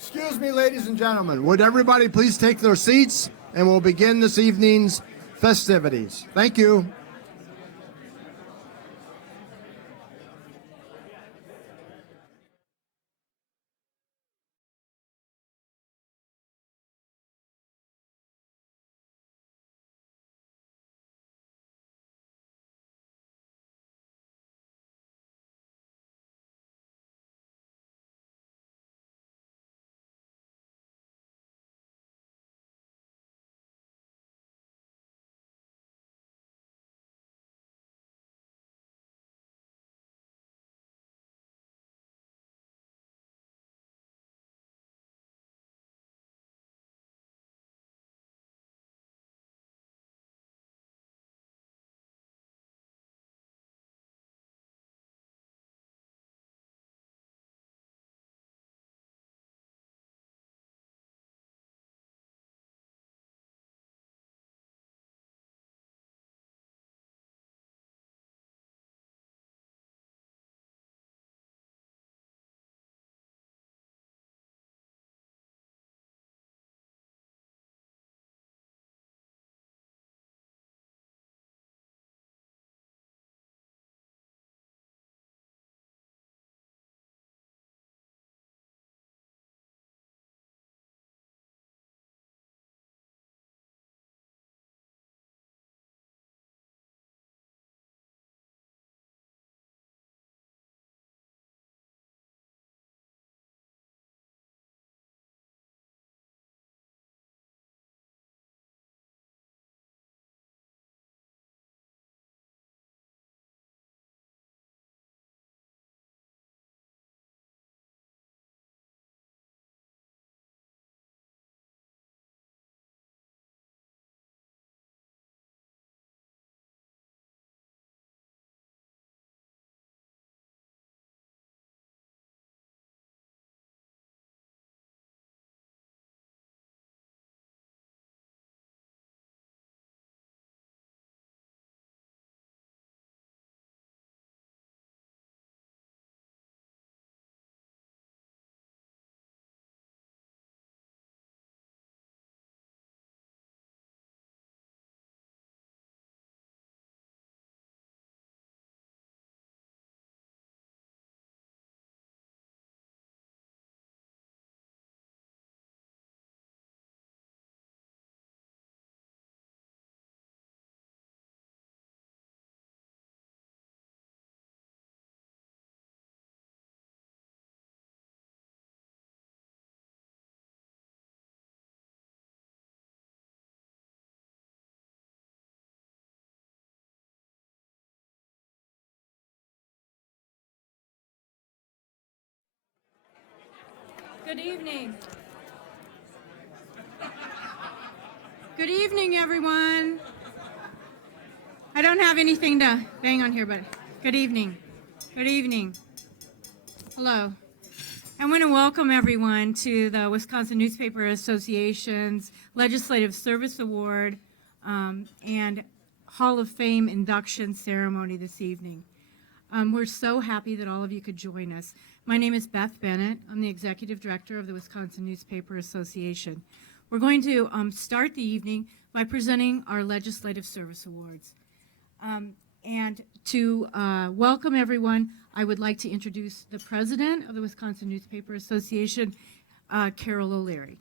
Excuse me, ladies and gentlemen. Would everybody please take their seats, and we'll begin this evening's festivities. Thank you. Good evening. Good evening, everyone. I don't have anything to bang on here, but good evening. Good evening. Hello. I want to welcome everyone to the Wisconsin Newspaper Association's Legislative Service Award and Hall of Fame induction ceremony this evening. We're so happy that all of you could join us. My name is Beth Bennett. I'm the Executive Director of the Wisconsin Newspaper Association. We're going to start the evening by presenting our Legislative Service Awards. And to welcome everyone, I would like to introduce the President of the Wisconsin Newspaper Association, Carol O'Leary.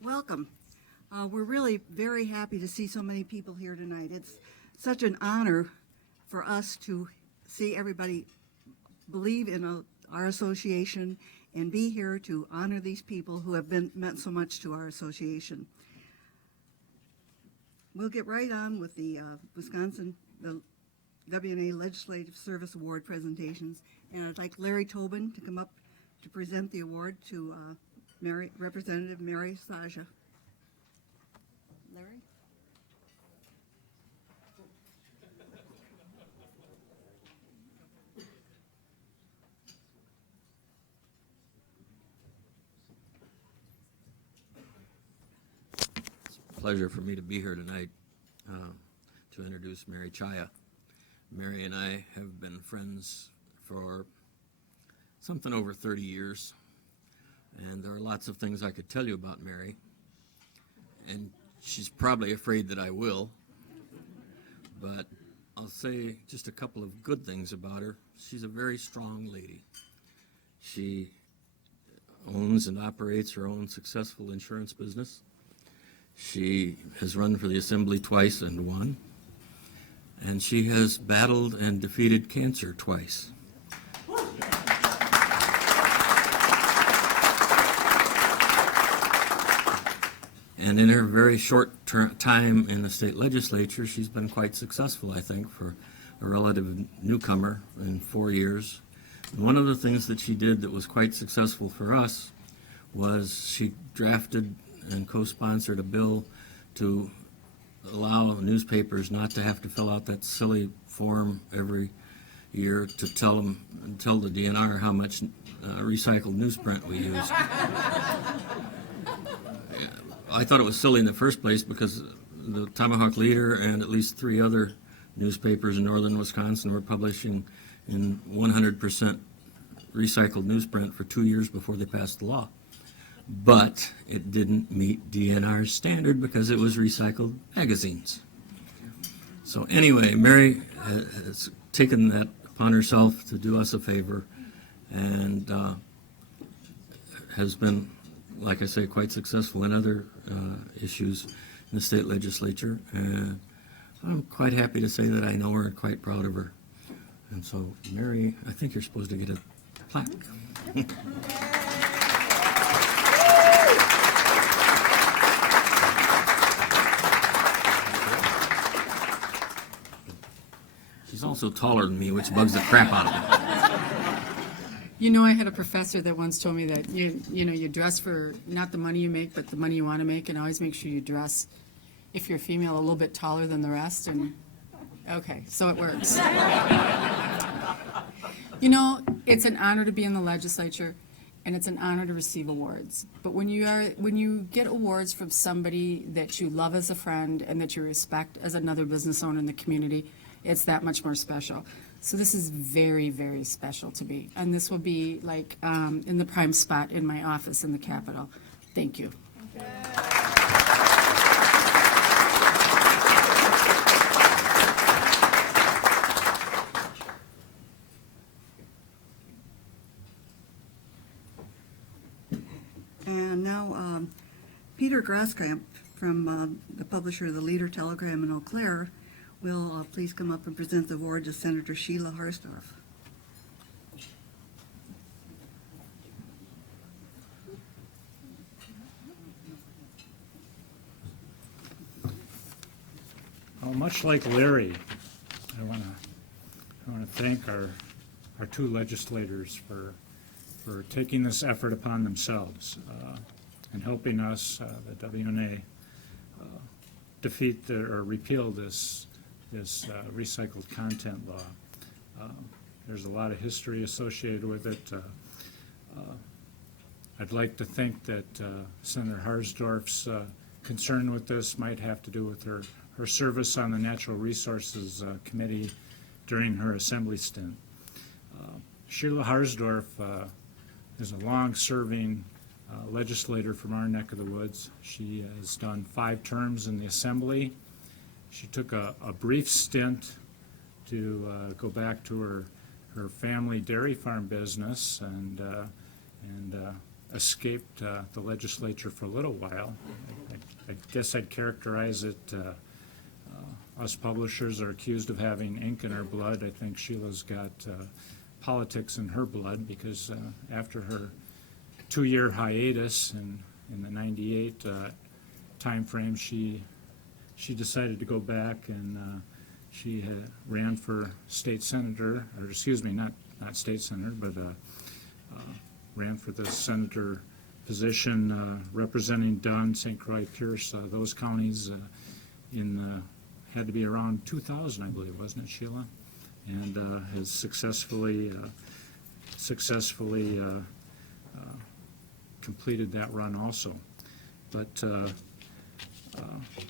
Welcome. We're really very happy to see so many people here tonight. It's such an honor for us to see everybody believe in our association and be here to honor these people who have meant so much to our association. We'll get right on with the WNA Legislative Service Award presentations, and I'd like Larry Tobin to come up to present the award to Representative Mary Saja. Larry? Pleasure for me to be here tonight. to introduce Mary Chaya. Mary and I have been friends for something over 30 years, and there are lots of things I could tell you about Mary, and she's probably afraid that I will, but I'll say just a couple of good things about her. She's a very strong lady. She owns and operates her own successful insurance business. She has run for the Assembly twice and won. And she has battled and defeated cancer twice. And in her very short time in the state legislature, she's been quite successful, I think, for a relative newcomer in 4 years. And one of the things that she did that was quite successful for us was she drafted and co-sponsored a bill to allow newspapers not to have to fill out that silly form every year to tell the DNR how much recycled newsprint we use. I thought it was silly in the first place because the Tomahawk Leader and at least 3 other newspapers in northern Wisconsin were publishing in 100% recycled newsprint for 2 years before they passed the law. But it didn't meet DNR's standard because it was recycled magazines. So anyway, Mary has taken that upon herself to do us a favor and has been, like I say, quite successful in other issues in the state legislature. And I'm quite happy to say that I know her and quite proud of her. And so, Mary, I think you're supposed to get a plaque. She's also taller than me, which bugs the crap out of me. You know, I had a professor that once told me that you dress for not the money you make, but the money you want to make, and always make sure you dress, if you're female, a little bit taller than the rest. And okay, so it works. You know, it's an honor to be in the legislature, and it's an honor to receive awards. But when you get awards from somebody that you love as a friend and that you respect as another business owner in the community, it's that much more special. So this is very, very special to me. And this will be like in the prime spot in my office in the Capitol. Thank you. And now Peter Graskamp from the publisher of the Leader Telegram in Eau Claire will please come up and present the award to Senator Sheila Harsdorf. Well, much like Larry, I want to thank our two legislators for taking this effort upon themselves and helping us, the WNA, defeat or repeal this recycled content law. There's a lot of history associated with it. I'd like to think that Senator Harsdorf's concern with this might have to do with her service on the Natural Resources Committee during her assembly stint. Sheila Harsdorf is a long-serving legislator from our neck of the woods. She has done 5 terms in the assembly. She took a brief stint to go back to her family dairy farm business and escaped the legislature for a little while. I guess I'd characterize it, us publishers are accused of having ink in our blood. I think Sheila's got politics in her blood because after her 2-year hiatus in the 98 time frame, she decided to go back and she ran for state senator, or excuse me, not state senator, but ran for the senator position representing Dunn, St. Croix, Pierce, those counties had to be around 2000, I believe, wasn't it, Sheila? And has successfully completed that run also. But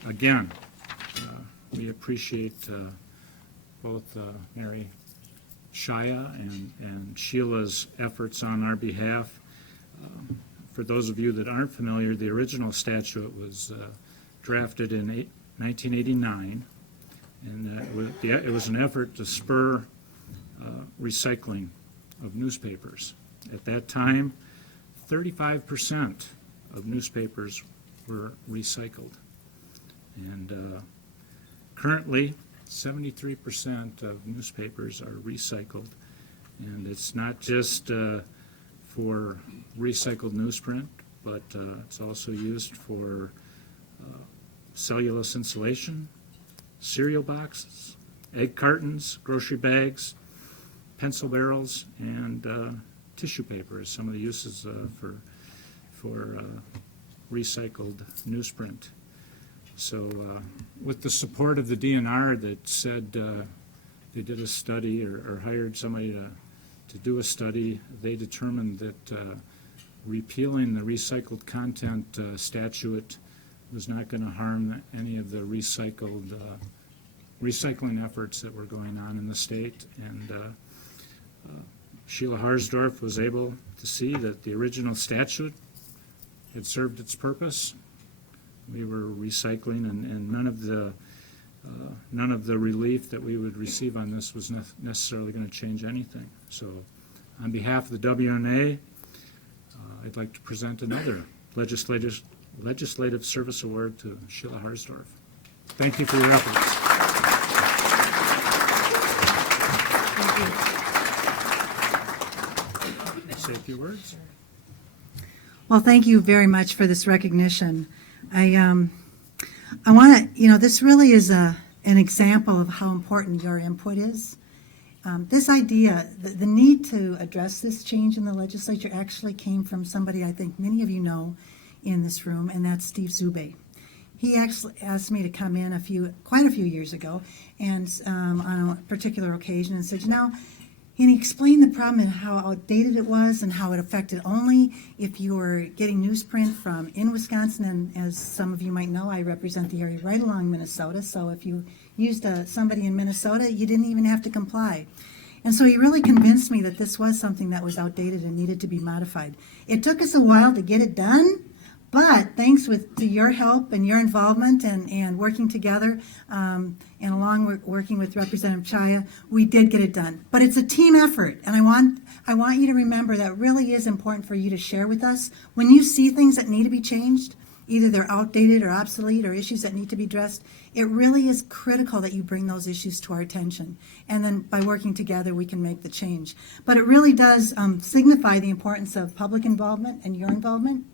again, we appreciate both Mary Shia and Sheila's efforts on our behalf. For those of you that aren't familiar, the original statute was drafted in 1989, and it was an effort to spur recycling of newspapers. At that time, 35% of newspapers were recycled. And currently, 73% of newspapers are recycled. And it's not just for recycled newsprint, but it's also used for cellulose insulation, cereal boxes, egg cartons, grocery bags, pencil barrels, and tissue paper as some of the uses for recycled newsprint. So with the support of the DNR that said they did a study or hired somebody to do a study, they determined that repealing the recycled content statute was not going to harm any of the recycling efforts that were going on in the state. And Sheila Harsdorf was able to see that the original statute had served its purpose. We were recycling, and none of the relief that we would receive on this was necessarily going to change anything. So, on behalf of the WNA, I'd like to present another legislative service award to Sheila Harsdorf. Thank you for your efforts. Say a few words. Well, thank you very much for this recognition. I want to, this really is an example of how important your input is. This idea, the need to address this change in the legislature actually came from somebody I think many of you know in this room, and that's Steve Zube. He actually asked me to come in quite a few years ago, and on a particular occasion, and said, and he explained the problem and how outdated it was and how it affected only if you were getting newsprint from in Wisconsin. And as some of you might know, I represent the area right along Minnesota. So if you used somebody in Minnesota, you didn't even have to comply. And so he really convinced me that this was something that was outdated and needed to be modified. It took us a while to get it done, but thanks to your help and your involvement and working together, and working with Representative Chaya, we did get it done. But it's a team effort, and I want you to remember that really is important for you to share with us. When you see things that need to be changed, either they're outdated or obsolete or issues that need to be addressed, it really is critical that you bring those issues to our attention. And then by working together, we can make the change. But it really does signify the importance of public involvement and your involvement.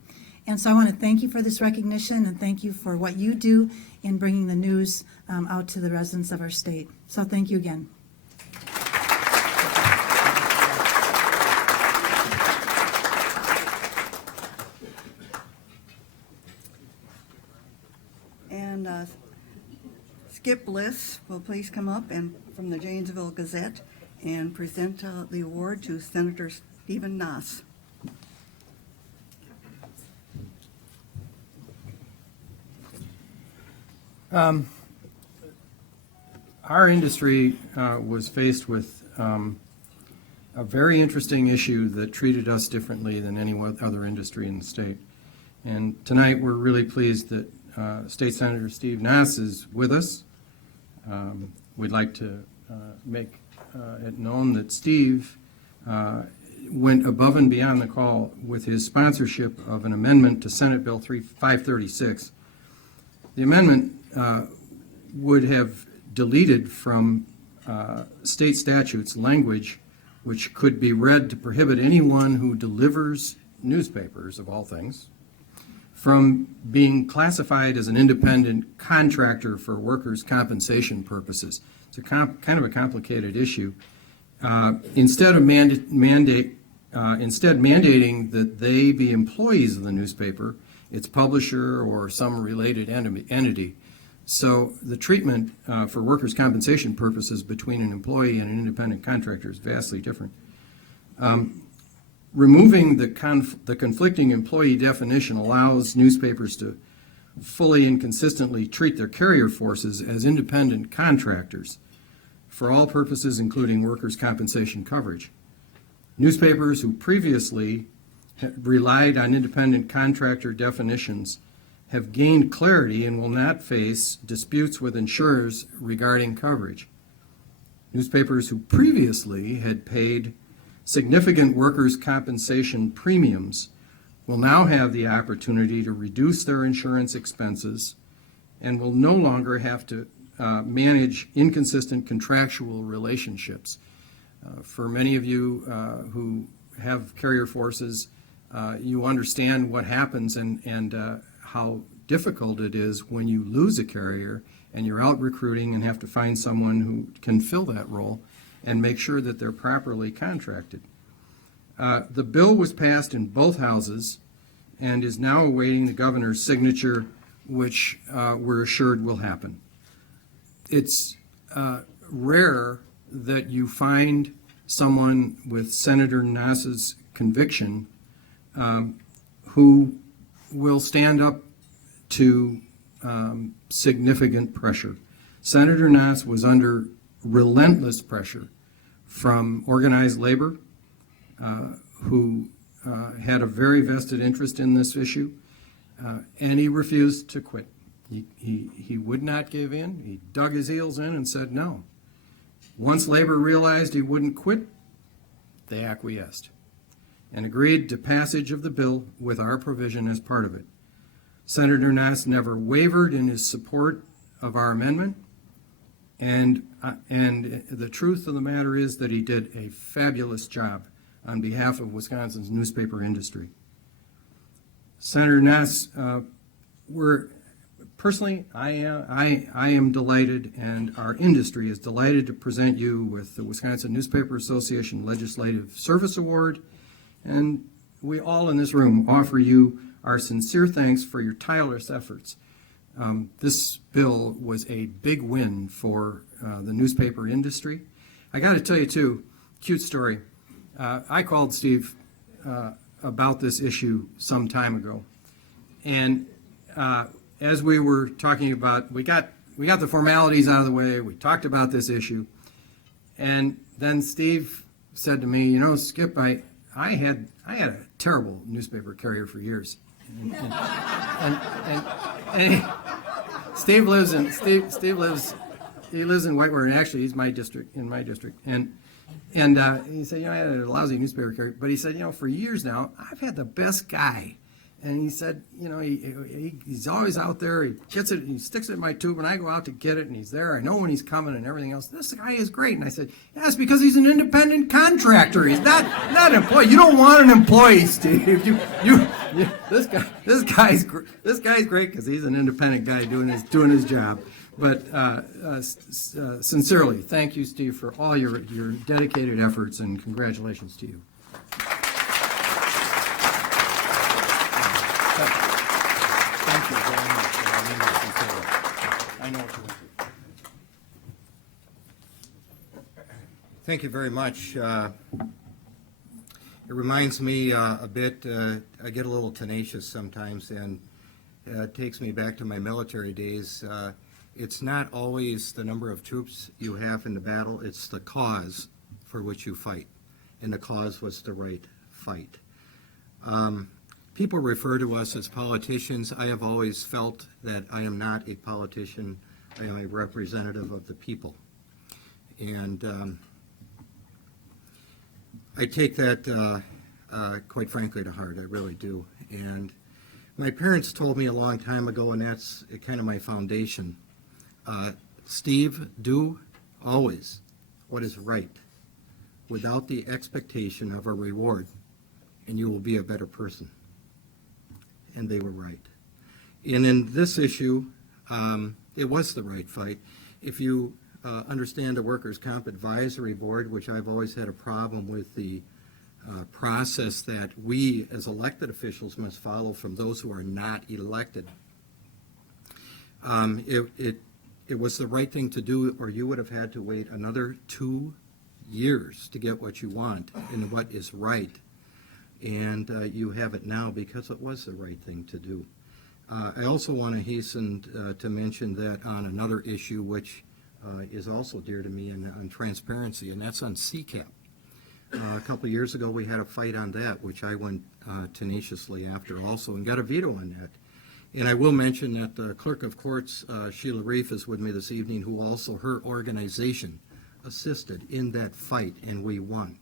And so I want to thank you for this recognition and thank you for what you do in bringing the news out to the residents of our state. So thank you again. And Skip Bliss will please come up and from the Janesville Gazette and present the award to Senator Stephen Noss. Our industry was faced with a very interesting issue that treated us differently than any other industry in the state. And tonight we're really pleased that State Senator Steve Noss is with us. We'd like to make it known that Steve went above and beyond the call with his sponsorship of an amendment to Senate Bill 536. The amendment would have deleted from state statutes language which could be read to prohibit anyone who delivers newspapers, of all things, from being classified as an independent contractor for workers' compensation purposes. It's kind of a complicated issue. Instead mandating that they be employees of the newspaper, its publisher, or some related entity. So the treatment for workers' compensation purposes between an employee and an independent contractor is vastly different. Removing the conflicting employee definition allows newspapers to fully and consistently treat their carrier forces as independent contractors for all purposes, including workers' compensation coverage. Newspapers who previously relied on independent contractor definitions have gained clarity and will not face disputes with insurers regarding coverage. Newspapers who previously had paid significant workers' compensation premiums will now have the opportunity to reduce their insurance expenses and will no longer have to manage inconsistent contractual relationships. For many of you who have carrier forces, you understand what happens and how difficult it is when you lose a carrier and you're out recruiting and have to find someone who can fill that role and make sure that they're properly contracted. The bill was passed in both houses and is now awaiting the governor's signature, which we're assured will happen. It's rare that you find someone with Senator Nass's conviction who will stand up to significant pressure. Senator Nass was under relentless pressure from organized labor, who had a very vested interest in this issue, and he refused to quit. He would not give in. He dug his heels in and said no. Once labor realized he wouldn't quit, they acquiesced and agreed to passage of the bill with our provision as part of it. Senator Nass never wavered in his support of our amendment, and the truth of the matter is that he did a fabulous job on behalf of Wisconsin's newspaper industry. Senator Nass, personally, I am delighted, and our industry is delighted to present you with the Wisconsin Newspaper Association Legislative Service Award, and we all in this room offer you our sincere thanks for your tireless efforts. This bill was a big win for the newspaper industry. I got to tell you, too, cute story. I called Steve about this issue some time ago, and as we were talking about, we got the formalities out of the way, we talked about this issue, and then Steve said to me, you know, Skip, I had a terrible newspaper carrier for years. And Steve lives in Whitewater, and actually he's in my district, and he said, you know, I had a lousy newspaper carrier, but he said, you know, for years now, I've had the best guy. And he said, you know, he's always out there, he gets it, he sticks it in my tube, and I go out to get it, and he's there, I know when he's coming and everything else. This guy is great. And I said, yeah, it's because he's an independent contractor. He's not an employee. You don't want an employee, Steve. This guy's great because he's an independent guy doing his job. But sincerely, thank you, Steve, for all your dedicated efforts, and congratulations to you. Thank you very much. I mean that sincerely. I know what you want to. Thank you very much. It reminds me a bit, I get a little tenacious sometimes, and it takes me back to my military days. It's not always the number of troops you have in the battle, it's the cause for which you fight. And the cause was the right fight. People refer to us as politicians. I have always felt that I am not a politician. I am a representative of the people. And I take that, quite frankly, to heart. I really do. And my parents told me a long time ago, and that's kind of my foundation, Steve, do always what is right without the expectation of a reward, and you will be a better person. And they were right. And in this issue, it was the right fight. If you understand the Workers' Comp Advisory Board, which I've always had a problem with the process that we as elected officials must follow from those who are not elected, it was the right thing to do, or you would have had to wait another 2 years to get what you want and what is right. And you have it now because it was the right thing to do. I also want to hasten to mention that on another issue which is also dear to me and on transparency, and that's on CCAP. A couple of years ago, we had a fight on that, which I went tenaciously after also and got a veto on that. And I will mention that the Clerk of Courts, Sheila Reef, is with me this evening, who also, her organization assisted in that fight, and we won.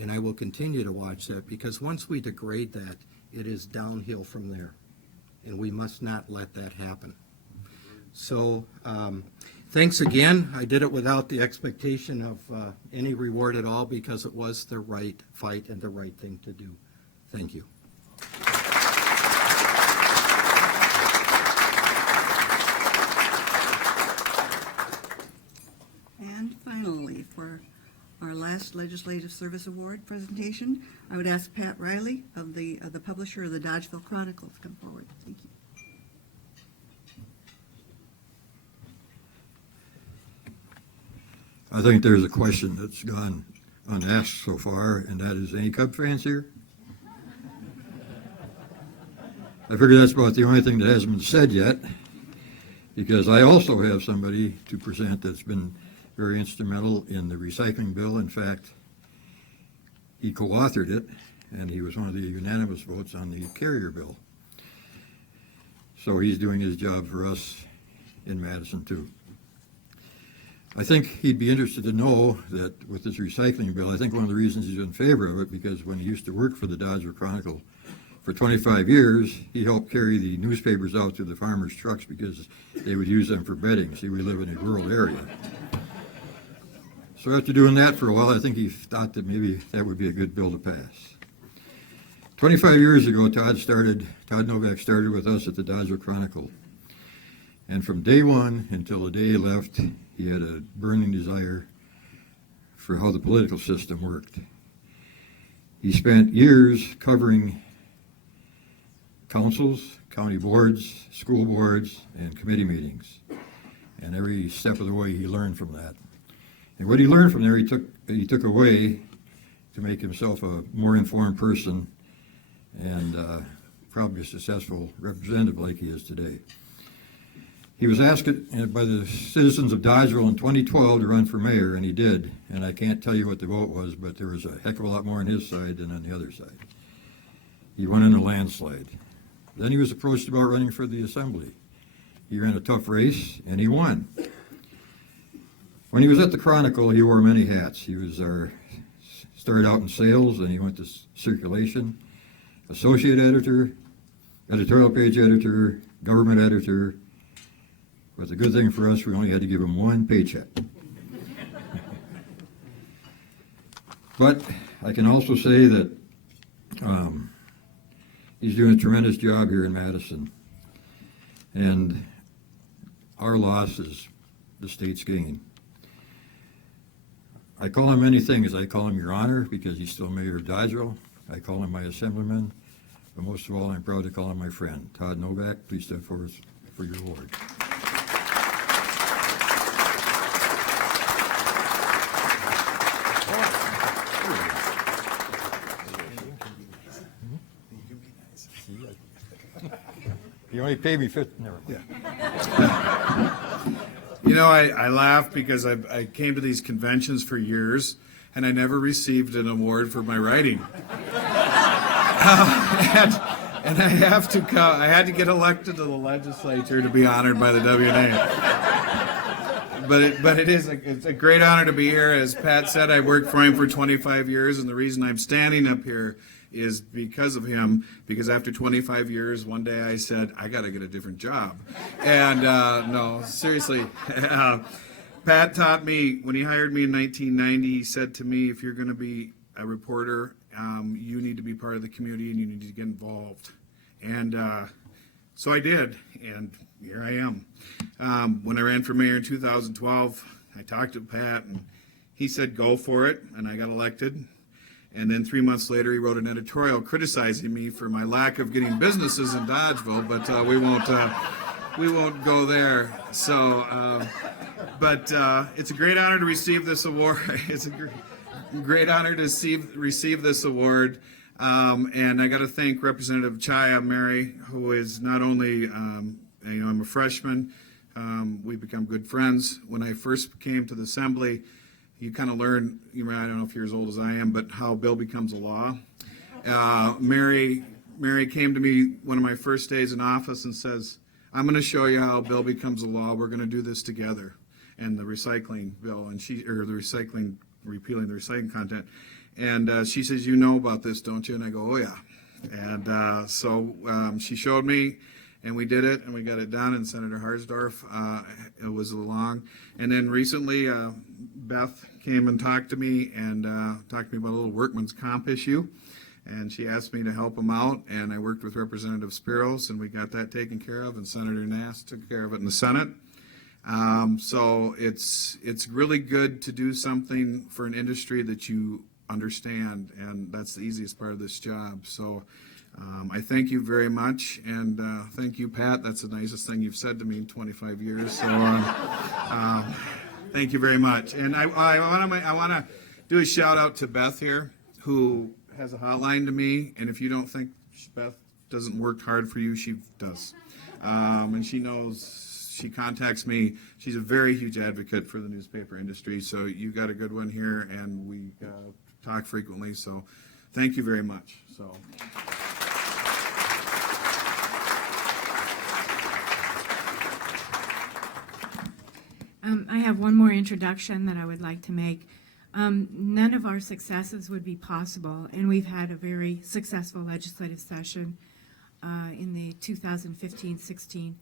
And I will continue to watch that, because once we degrade that, it is downhill from there. And we must not let that happen. So, thanks again. I did it without the expectation of any reward at all, because it was the right fight and the right thing to do. Thank you. And finally, for our last Legislative Service Award presentation, I would ask Pat Riley of the publisher of the Dodgeville Chronicle to come forward. Thank you. I think there's a question that's gone unasked so far, and that is, any Cub fans here? I figure that's about the only thing that hasn't been said yet, because I also have somebody to present that's been very instrumental in the recycling bill. In fact, he co-authored it, and he was one of the unanimous votes on the carrier bill. So he's doing his job for us in Madison, too. I think he'd be interested to know that with this recycling bill, I think one of the reasons he's in favor of it, because when he used to work for the Dodgeville Chronicle for 25 years, he helped carry the newspapers out to the farmers' trucks because they would use them for bedding. See, we live in a rural area. So after doing that for a while, I think he thought that maybe that would be a good bill to pass. 25 years ago, Todd Novak started with us at the Dodgeville Chronicle. And from day one until the day he left, he had a burning desire for how the political system worked. He spent years covering councils, county boards, school boards, and committee meetings. And every step of the way, he learned from that. And what he learned from there, he took away to make himself a more informed person and probably a successful representative like he is today. He was asked by the citizens of Dodgeville in 2012 to run for mayor, and he did. And I can't tell you what the vote was, but there was a heck of a lot more on his side than on the other side. He won in a landslide. Then he was approached about running for the assembly. He ran a tough race, and he won. When he was at the Chronicle, he wore many hats. He started out in sales, and he went to circulation, associate editor, editorial page editor, government editor. But the good thing for us, we only had to give him one paycheck. But I can also say that he's doing a tremendous job here in Madison. And our loss is the state's gain. I call him many things. I call him Your Honor because he's still mayor of Dodgeville. I call him my assemblyman. But most of all, I'm proud to call him my friend. Todd Novak, please step forward for your award. You only paid me $50. Never mind. Yeah. You know, I laugh because I came to these conventions for years, and I never received an award for my writing. And I had to get elected to the legislature to be honored by the WNA. But it's a great honor to be here. As Pat said, I worked for him for 25 years, and the reason I'm standing up here is because of him, because after 25 years, one day I said, I got to get a different job. And no, seriously, Pat taught me, when he hired me in 1990, he said to me, if you're going to be a reporter, you need to be part of the community and you need to get involved. And so I did, and here I am. When I ran for mayor in 2012, I talked to Pat, and he said, go for it, and I got elected. And then 3 months later, he wrote an editorial criticizing me for my lack of getting businesses in Dodgeville, but we won't go there. So, but it's a great honor to receive this award. It's a great honor to receive this award. And I got to thank Representative Chaya Mary, who is not only, I'm a freshman. We've become good friends. When I first came to the assembly, you kind of learn, I don't know if you're as old as I am, but how a bill becomes a law. Mary came to me one of my first days in office and says, I'm going to show you how a bill becomes a law. We're going to do this together. And the recycling bill, repealing the recycling content. And she says, you know about this, don't you? And I go, oh yeah. And so she showed me, and we did it, and we got it done. And Senator Harsdorf, it was long. And then recently, Beth came and talked to me about a little workman's comp issue. And she asked me to help him out, and I worked with Representative Spiros, and we got that taken care of, and Senator Nass took care of it in the Senate. So it's really good to do something for an industry that you understand, and that's the easiest part of this job. So I thank you very much, and thank you, Pat. That's the nicest thing you've said to me in 25 years. So thank you very much. And I want to do a shout out to Beth here, who has a hotline to me, and if you don't think Beth doesn't work hard for you, she does. And she knows, she contacts me. She's a very huge advocate for the newspaper industry, so you got a good one here, and we talk frequently, so thank you very much. So. I have one more introduction that I would like to make. None of our successes would be possible, and we've had a very successful legislative session in the 2015-16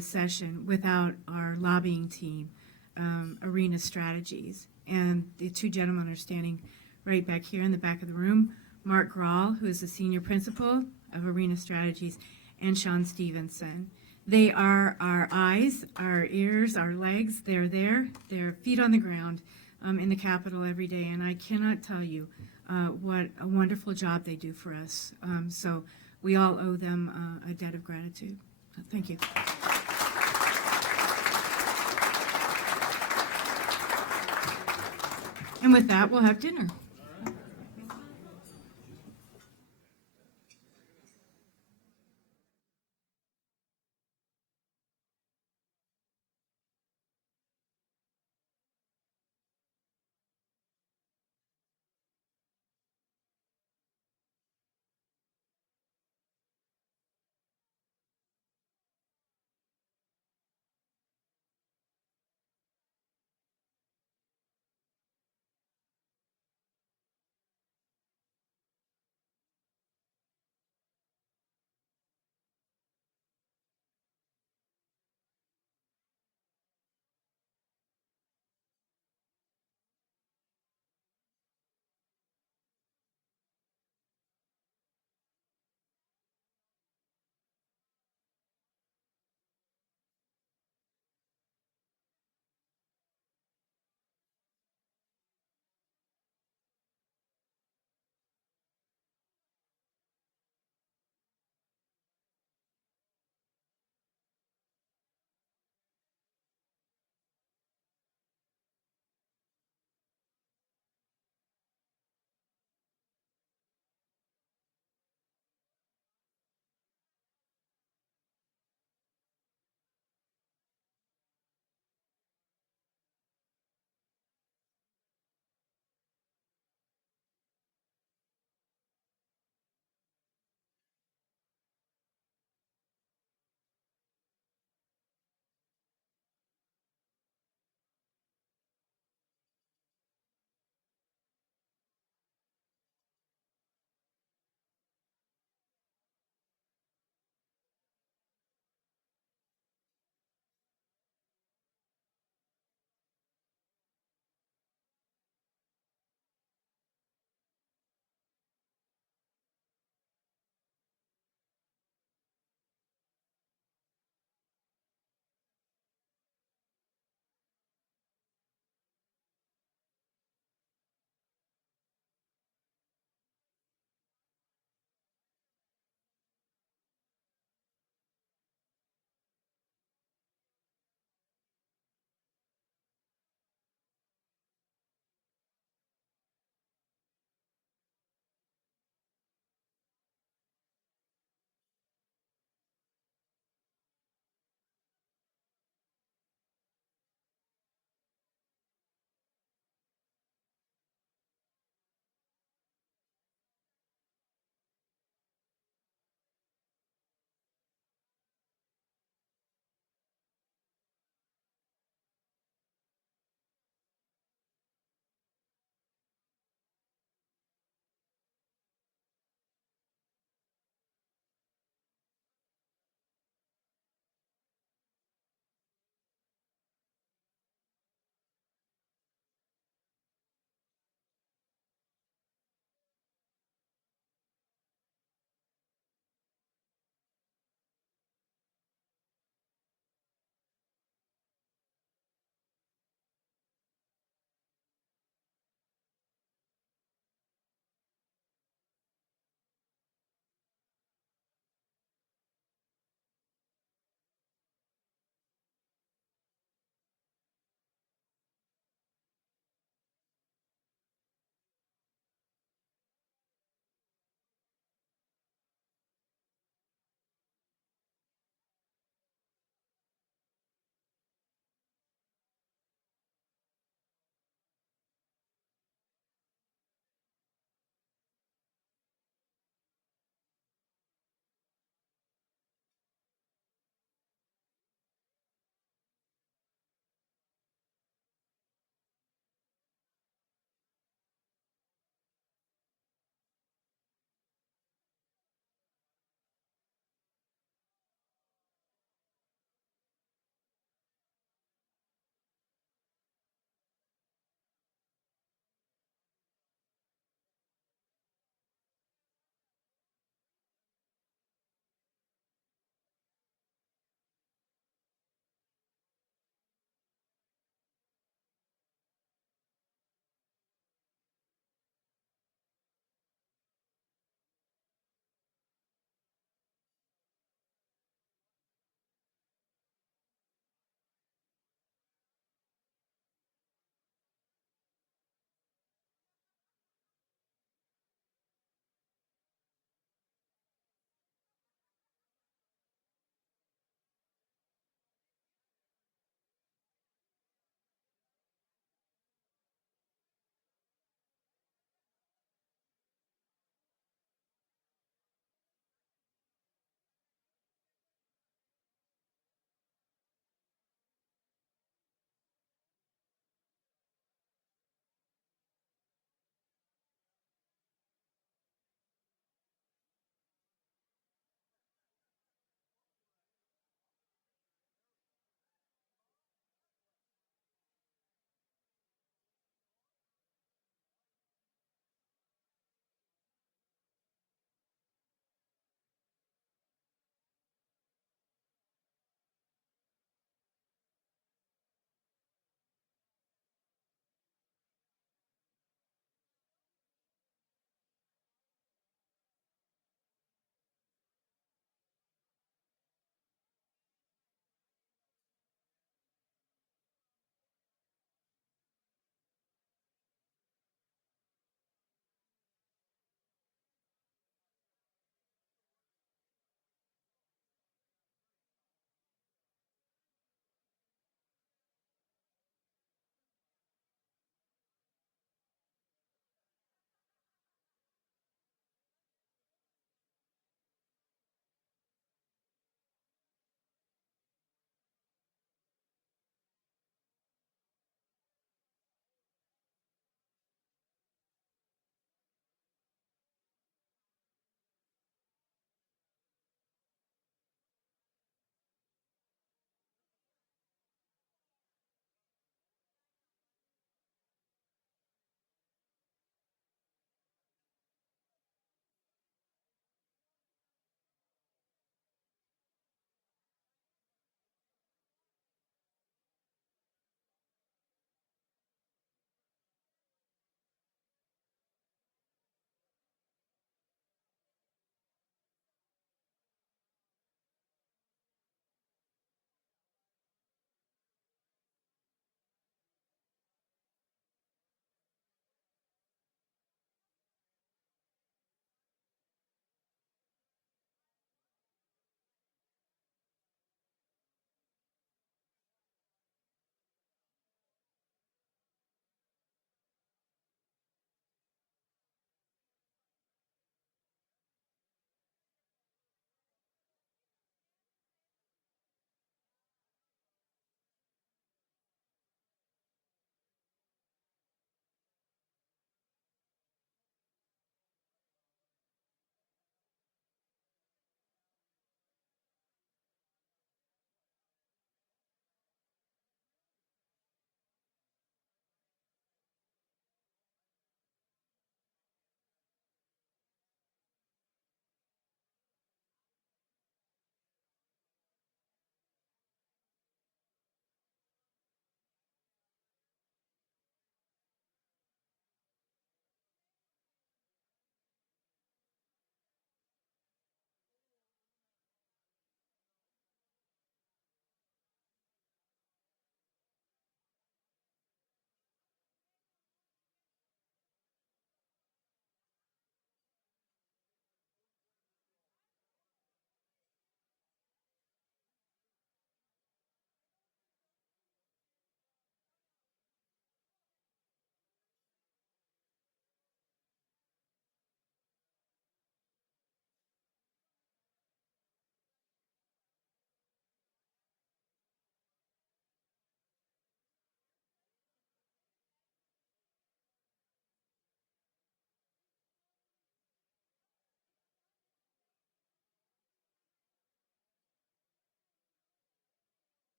session without our lobbying team, Arena Strategies. And the two gentlemen are standing right back here in the back of the room, Mark Grahl, who is the senior principal of Arena Strategies, and Sean Stevenson. They are our eyes, our ears, our legs. They're there. They're feet on the ground in the Capitol every day, and I cannot tell you what a wonderful job they do for us. So we all owe them a debt of gratitude. Thank you. And with that, we'll have dinner.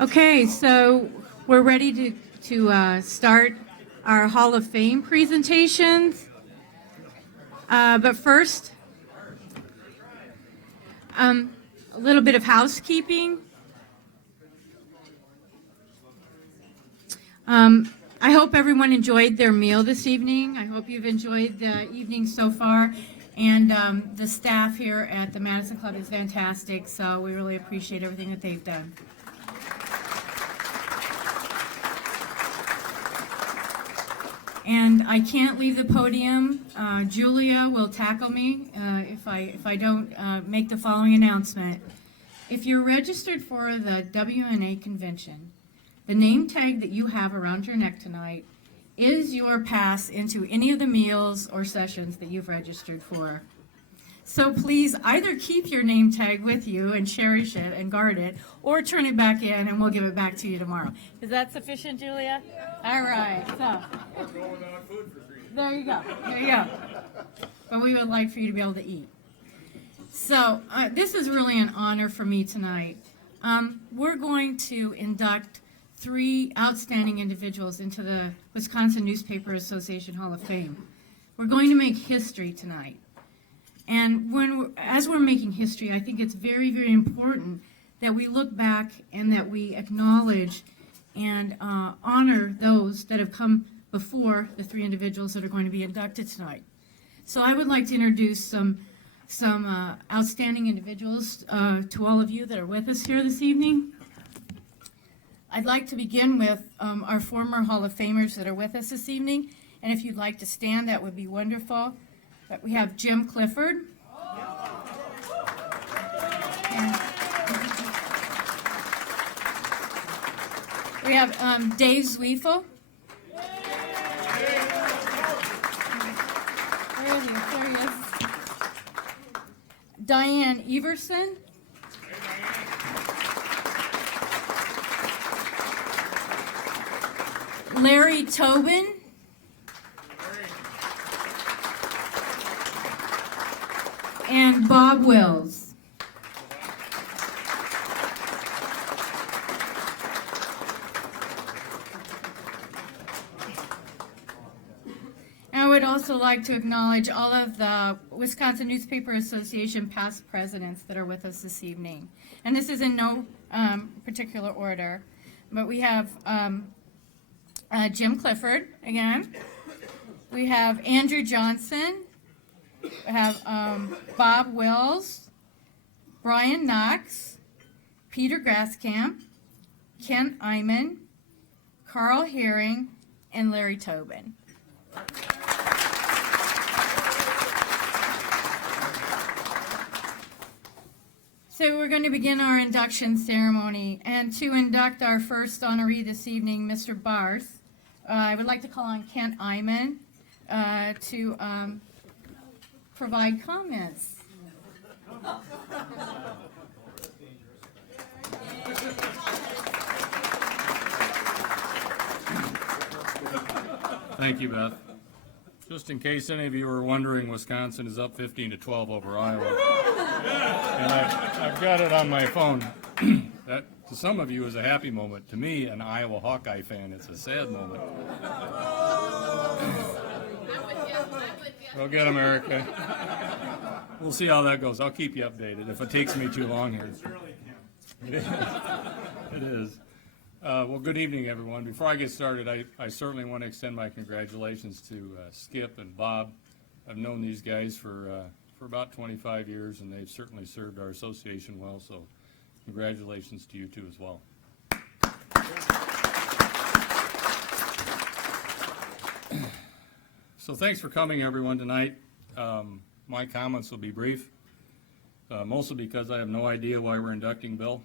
Okay, so we're ready to start our Hall of Fame presentations. But first, a little bit of housekeeping. I hope everyone enjoyed their meal this evening. I hope you've enjoyed the evening so far. And the staff here at the Madison Club is fantastic, so we really appreciate everything that they've done. And I can't leave the podium. Julia will tackle me if I don't make the following announcement. If you're registered for the WNA convention, the name tag that you have around your neck tonight is your pass into any of the meals or sessions that you've registered for. So please either keep your name tag with you and cherish it and guard it, or turn it back in and we'll give it back to you tomorrow. Is that sufficient, Julia? All right, so. There you go, there you go. But we would like for you to be able to eat. So this is really an honor for me tonight. We're going to induct 3 outstanding individuals into the Wisconsin Newspaper Association Hall of Fame. We're going to make history tonight. And as we're making history, I think it's very, very important that we look back and that we acknowledge and honor those that have come before the 3 individuals that are going to be inducted tonight. So I would like to introduce some outstanding individuals to all of you that are with us here this evening. I'd like to begin with our former Hall of Famers that are with us this evening. And if you'd like to stand, that would be wonderful. But we have Jim Clifford. We have Dave Zwiefel. Where is he? There he is. Diane Everson. Larry Tobin. And Bob Wills. And I would also like to acknowledge all of the Wisconsin Newspaper Association past presidents that are with us this evening. And this is in no particular order, but we have Jim Clifford again. We have Andrew Johnson. We have Bob Wills, Brian Knox, Peter Graskamp, Ken Iman, Carl Herring, and Larry Tobin. So we're going to begin our induction ceremony, and to induct our first honoree this evening, Mr. Barth, I would like to call on Kent Iman to provide comments. Thank you, Beth. Just in case any of you are wondering, Wisconsin is up 15-12 over Iowa. And I've got it on my phone. That, to some of you, is a happy moment. To me, an Iowa Hawkeye fan, it's a sad moment. Go get America. We'll see how that goes. I'll keep you updated if it takes me too long here. It is. Well, good evening, everyone. Before I get started, I certainly want to extend my congratulations to Skip and Bob. I've known these guys for about 25 years, and they've certainly served our association well, so congratulations to you two as well. So thanks for coming, everyone, tonight. My comments will be brief, mostly because I have no idea why we're inducting Bill.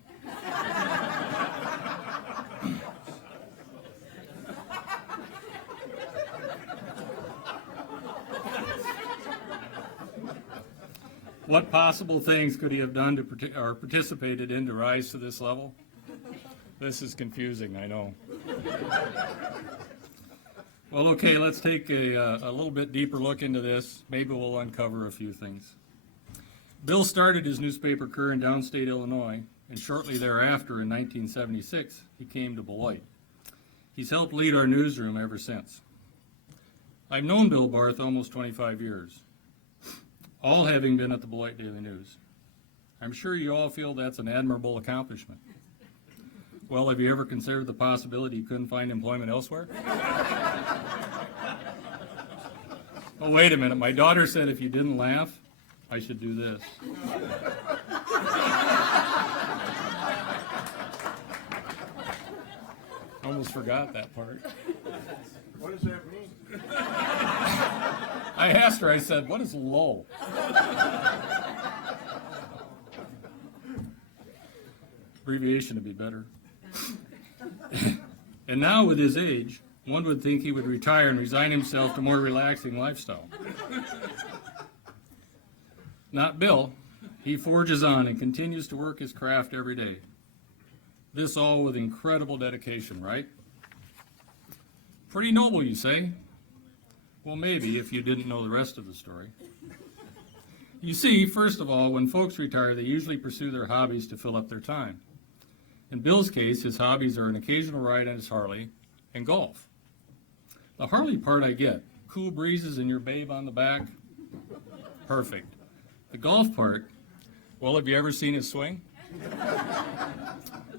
What possible things could he have done to or participated in to rise to this level? This is confusing, I know. Well, okay, let's take a little bit deeper look into this. Maybe we'll uncover a few things. Bill started his newspaper career in downstate Illinois and shortly thereafter, in 1976, he came to Beloit. He's helped lead our newsroom ever since. I've known Bill Barth almost 25 years, all having been at the Beloit Daily News. I'm sure you all feel that's an admirable accomplishment. Well, have you ever considered the possibility you couldn't find employment elsewhere? Oh, wait a minute. My daughter said if you didn't laugh, I should do this. Almost forgot that part. What does that mean? I asked her, I said, what is lull? Abbreviation would be better. And now with his age, one would think he would retire and resign himself to a more relaxing lifestyle. Not Bill. He forges on and continues to work his craft every day. This all with incredible dedication, right? Pretty noble, you say? Well, maybe, if you didn't know the rest of the story. You see, first of all, when folks retire, they usually pursue their hobbies to fill up their time. In Bill's case, his hobbies are an occasional ride on his Harley and golf. The Harley part I get. Cool breezes and your babe on the back. Perfect. The golf part, well, have you ever seen his swing?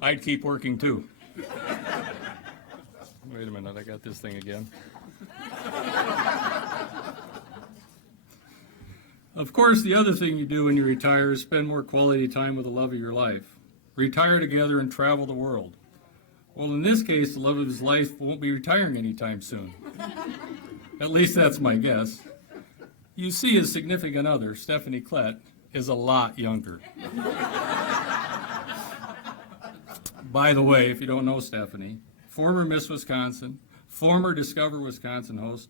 I'd keep working too. Wait a minute, I got this thing again. Of course, the other thing you do when you retire is spend more quality time with the love of your life. Retire together and travel the world. Well, in this case, the love of his life won't be retiring anytime soon. At least that's my guess. You see, his significant other, Stephanie Klett, is a lot younger. By the way, if you don't know Stephanie, former Miss Wisconsin, former Discover Wisconsin host,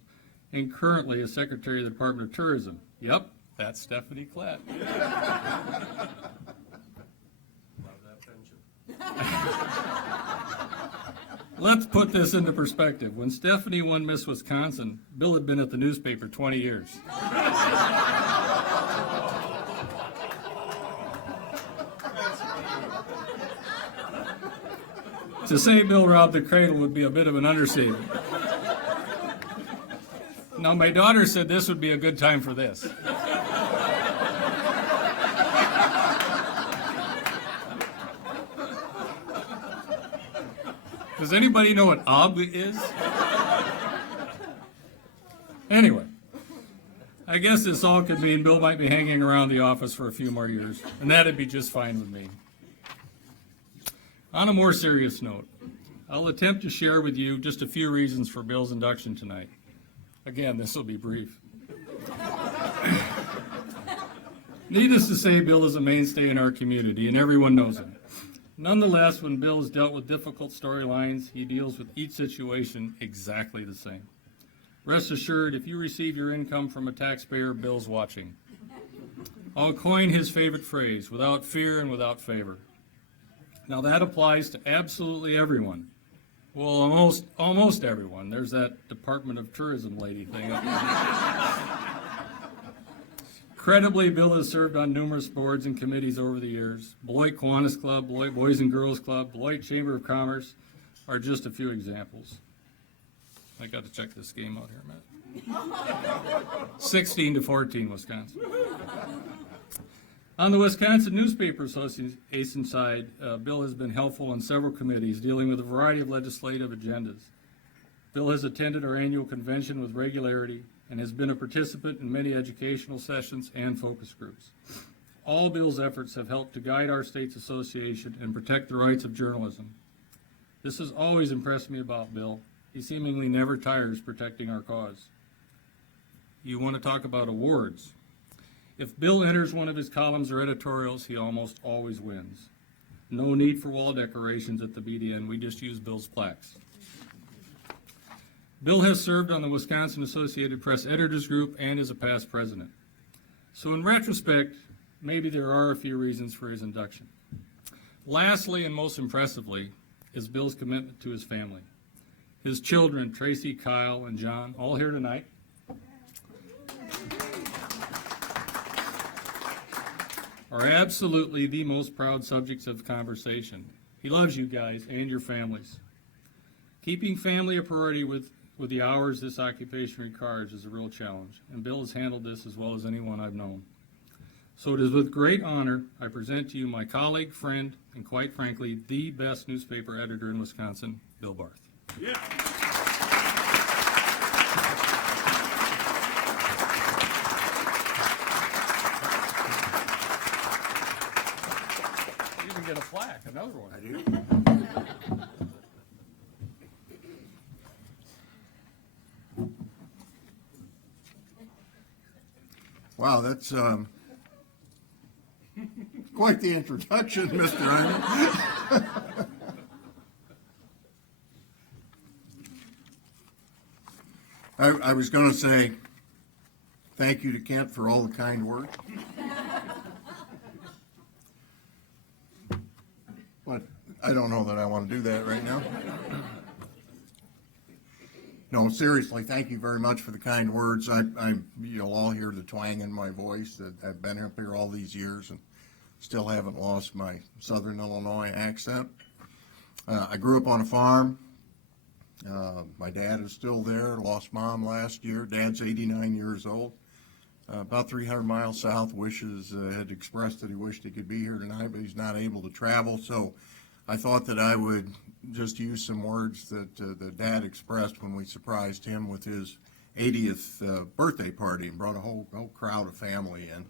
and currently a Secretary of the Department of Tourism. Yep, that's Stephanie Klett. Let's put this into perspective. When Stephanie won Miss Wisconsin, Bill had been at the newspaper 20 years. To say Bill robbed the cradle would be a bit of an understatement. Now, my daughter said this would be a good time for this. Does anybody know what OB is? Anyway, I guess this all could mean Bill might be hanging around the office for a few more years, and that'd be just fine with me. On a more serious note, I'll attempt to share with you just a few reasons for Bill's induction tonight. Again, this will be brief. Needless to say, Bill is a mainstay in our community, and everyone knows him. Nonetheless, when Bill has dealt with difficult storylines, he deals with each situation exactly the same. Rest assured, if you receive your income from a taxpayer, Bill's watching. I'll coin his favorite phrase, without fear and without favor. Now that applies to absolutely everyone. Well, almost everyone. There's that Department of Tourism lady thing up there. Credibly, Bill has served on numerous boards and committees over the years. Beloit Kiwanis Club, Beloit Boys and Girls Club, Beloit Chamber of Commerce are just a few examples. I got to check this game out here a minute. 16-14, Wisconsin. On the Wisconsin Newspaper Association side, Bill has been helpful on several committees dealing with a variety of legislative agendas. Bill has attended our annual convention with regularity and has been a participant in many educational sessions and focus groups. All Bill's efforts have helped to guide our state's association and protect the rights of journalism. This has always impressed me about Bill. He seemingly never tires protecting our cause. You want to talk about awards? If Bill enters one of his columns or editorials, he almost always wins. No need for wall decorations at the BDN. We just use Bill's plaques. Bill has served on the Wisconsin Associated Press Editors Group and is a past president. So in retrospect, maybe there are a few reasons for his induction. Lastly, and most impressively, is Bill's commitment to his family. His children, Tracy, Kyle, and John, all here tonight, are absolutely the most proud subjects of conversation. He loves you guys and your families. Keeping family a priority with the hours this occupation requires is a real challenge, and Bill has handled this as well as anyone I've known. So it is with great honor I present to you my colleague, friend, and quite frankly, the best newspaper editor in Wisconsin, Bill Barth. Yeah. You even get a plaque, another one. I do. Wow, that's quite the introduction, Mr. Hyman. I was going to say thank you to Kent for all the kind words. But I don't know that I want to do that right now. No, seriously, thank you very much for the kind words. You'll all hear the twang in my voice. That I've been up here all these years and still haven't lost my Southern Illinois accent. I grew up on a farm. My dad is still there. Lost mom last year. Dad's 89 years old. About 300 miles south. Had expressed that he wished he could be here tonight, but he's not able to travel. So I thought that I would just use some words that Dad expressed when we surprised him with his 80th birthday party and brought a whole crowd of family in.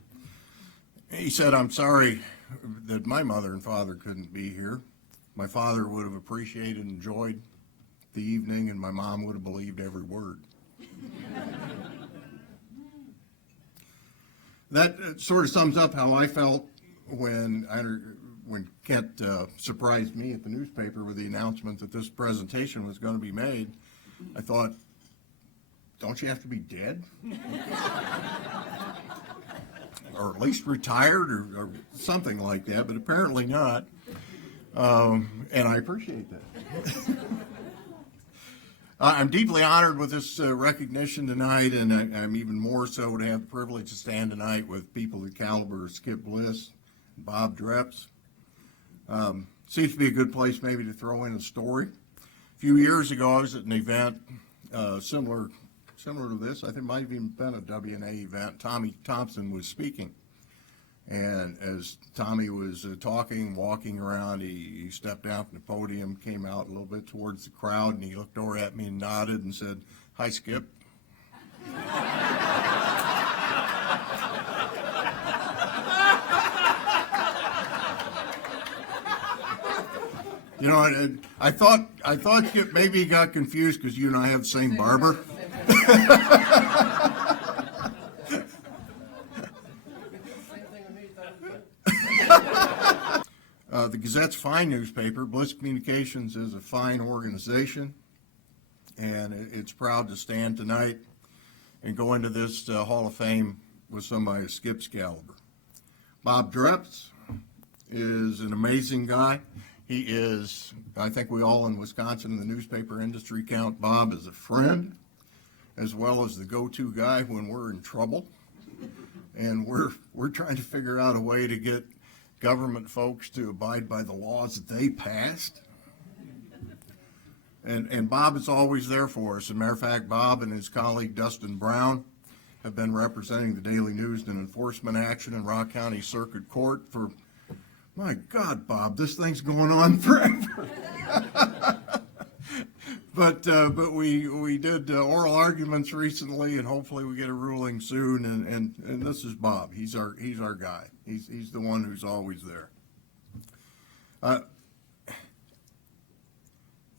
He said, "I'm sorry that my mother and father couldn't be here. My father would have appreciated and enjoyed the evening, and my mom would have believed every word." That sort of sums up how I felt when Kent surprised me at the newspaper with the announcement that this presentation was going to be made. I thought, don't you have to be dead? Or at least retired or something like that, but apparently not. And I appreciate that. I'm deeply honored with this recognition tonight, and I'm even more so to have the privilege to stand tonight with people the caliber of Skip Bliss, Bob Dreps. Seems to be a good place maybe to throw in a story. A few years ago, I was at an event similar to this. I think it might have even been a WNA event. Tommy Thompson was speaking. And as Tommy was walking around, he stepped down from the podium, came out a little bit towards the crowd, and he looked over at me and nodded and said, "Hi, Skip." You know, and I thought Skip maybe he got confused because you and I have the same barber. The Gazette's a fine newspaper. Bliss Communications is a fine organization, and it's proud to stand tonight and go into this Hall of Fame with somebody of Skip's caliber. Bob Dreps is an amazing guy. He is, I think we all in Wisconsin in the newspaper industry count Bob as a friend, as well as the go-to guy when we're in trouble. And we're trying to figure out a way to get government folks to abide by the laws that they passed. And Bob is always there for us. As a matter of fact, Bob and his colleague Dustin Brown have been representing the Daily News in enforcement action in Rock County Circuit Court for, my God, Bob, this thing's going on forever. But we did oral arguments recently, and hopefully we get a ruling soon. And this is Bob. He's our guy. He's the one who's always there.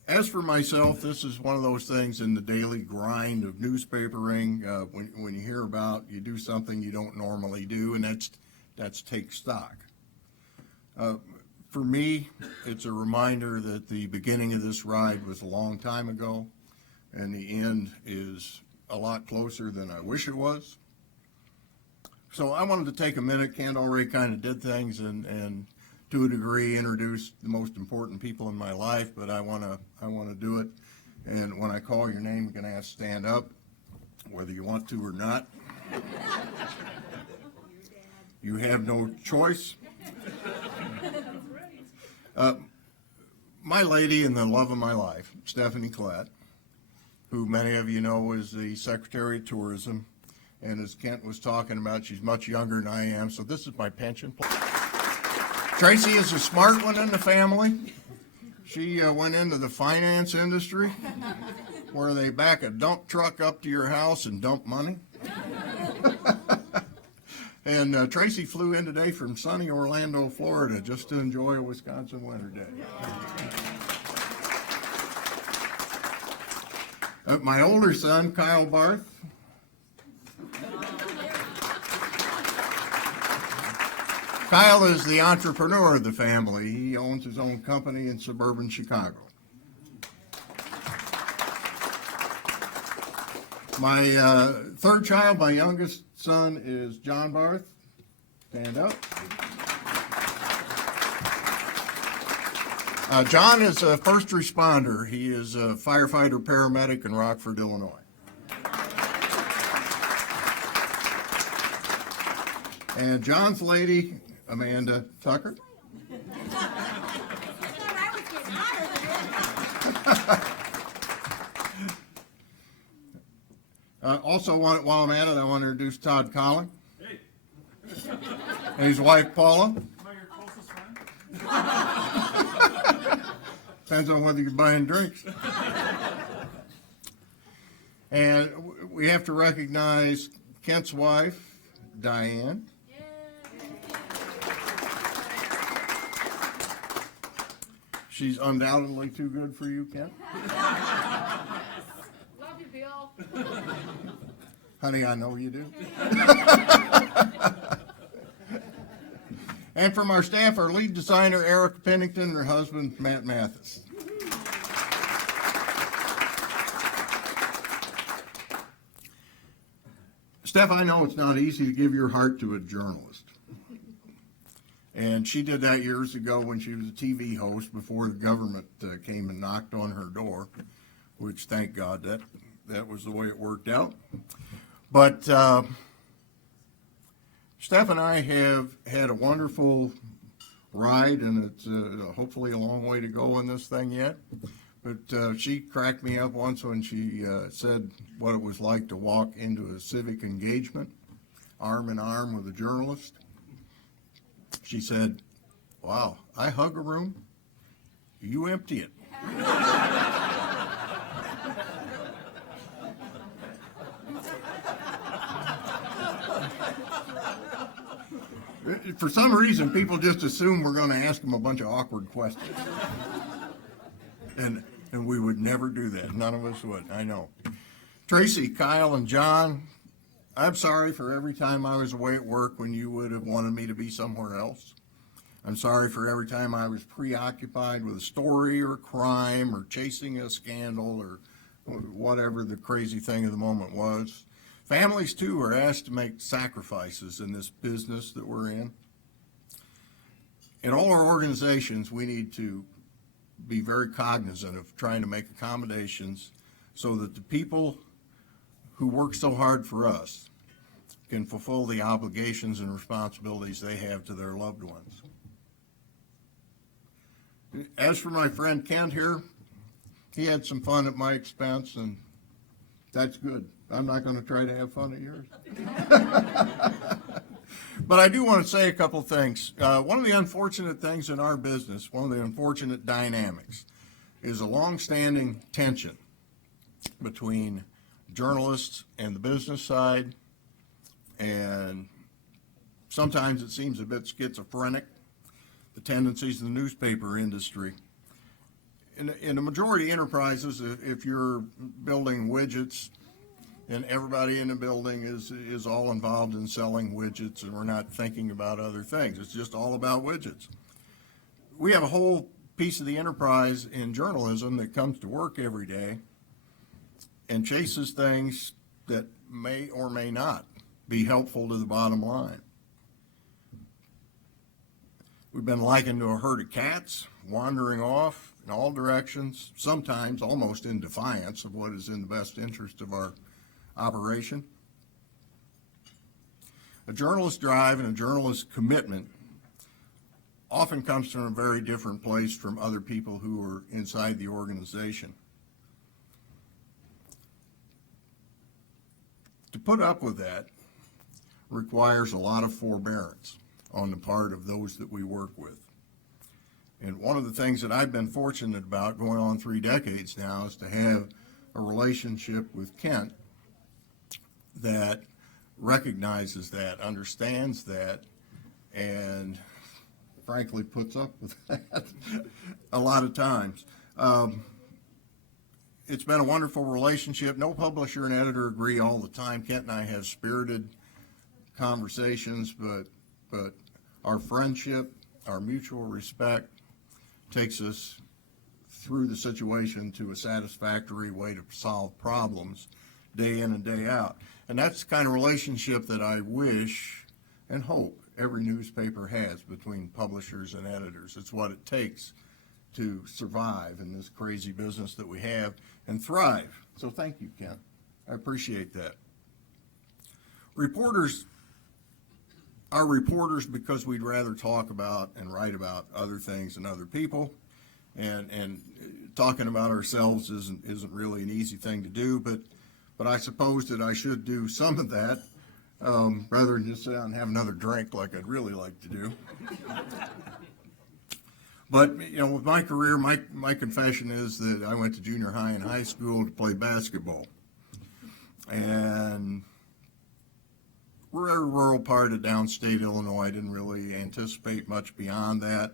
As for myself, this is one of those things in the daily grind of newspapering. When you hear about you do something you don't normally do, and that's take stock. For me, it's a reminder that the beginning of this ride was a long time ago, and the end is a lot closer than I wish it was. So I wanted to take a minute. Kent already kind of did things and to a degree introduce the most important people in my life, but I want to do it. And when I call your name, you're going to have to stand up, whether you want to or not. You have no choice. My lady and the love of my life, Stephanie Collette, who many of you know is the Secretary of Tourism, and as Kent was talking about, she's much younger than I am, so this is my pension plan. Tracy is a smart one in the family. She went into the finance industry, where they back a dump truck up to your house and dump money. And Tracy flew in today from sunny Orlando, Florida, just to enjoy a Wisconsin winter day. My older son, Kyle Barth. Kyle is the entrepreneur of the family. He owns his own company in suburban Chicago. My third child, my youngest son, is John Barth. Stand up. John is a first responder. He is a firefighter paramedic in Rockford, Illinois. And John's lady, Amanda Tucker. Also, while I'm at it, I want to introduce Todd Collin. Hey. And his wife, Paula. Am I your closest friend? Depends on whether you're buying drinks. And we have to recognize Kent's wife, Diane. She's undoubtedly too good for you, Kent. Love you, Bill. Honey, I know you do. And from our staff, our lead designer, Erica Pennington, and her husband, Matt Mathis. Steph, I know it's not easy to give your heart to a journalist. And she did that years ago when she was a TV host before the government came and knocked on her door, which, thank God, that was the way it worked out. But Steph and I have had a wonderful ride, and it's hopefully a long way to go in this thing yet. But she cracked me up once when she said what it was like to walk into a civic engagement, arm in arm with a journalist. She said, "Wow, I hug a room, you empty it." For some reason, people just assume we're going to ask them a bunch of awkward questions. And we would never do that. None of us would, I know. Tracy, Kyle, and John, I'm sorry for every time I was away at work when you would have wanted me to be somewhere else. I'm sorry for every time I was preoccupied with a story or a crime or chasing a scandal or whatever the crazy thing of the moment was. Families, too, are asked to make sacrifices in this business that we're in. In all our organizations, we need to be very cognizant of trying to make accommodations so that the people who work so hard for us can fulfill the obligations and responsibilities they have to their loved ones. As for my friend Kent here, he had some fun at my expense, and that's good. I'm not going to try to have fun at yours. But I do want to say a couple things. One of the unfortunate things in our business, one of the unfortunate dynamics, is a long-standing tension between journalists and the business side, and sometimes it seems a bit schizophrenic, the tendencies of the newspaper industry. In the majority of enterprises, if you're building widgets, and everybody in the building is all involved in selling widgets, and we're not thinking about other things. It's just all about widgets. We have a whole piece of the enterprise in journalism that comes to work every day and chases things that may or may not be helpful to the bottom line. We've been likened to a herd of cats wandering off in all directions, sometimes almost in defiance of what is in the best interest of our operation. A journalist's drive and a journalist's commitment often comes from a very different place from other people who are inside the organization. To put up with that requires a lot of forbearance on the part of those that we work with. And one of the things that I've been fortunate about going on 3 decades now is to have a relationship with Kent that recognizes that, understands that, and frankly puts up with that a lot of times. It's been a wonderful relationship. No publisher and editor agree all the time. Kent and I have spirited conversations, but our friendship, our mutual respect takes us through the situation to a satisfactory way to solve problems day in and day out. And that's the kind of relationship that I wish and hope every newspaper has between publishers and editors. It's what it takes to survive in this crazy business that we have and thrive. So thank you, Ken. I appreciate that. Reporters are reporters because we'd rather talk about and write about other things than other people. And talking about ourselves isn't really an easy thing to do, but I suppose that I should do some of that rather than just sit down and have another drink like I'd really like to do. But, you know, with my career, my confession is that I went to junior high and high school to play basketball. And we're a rural part of downstate Illinois. I didn't really anticipate much beyond that.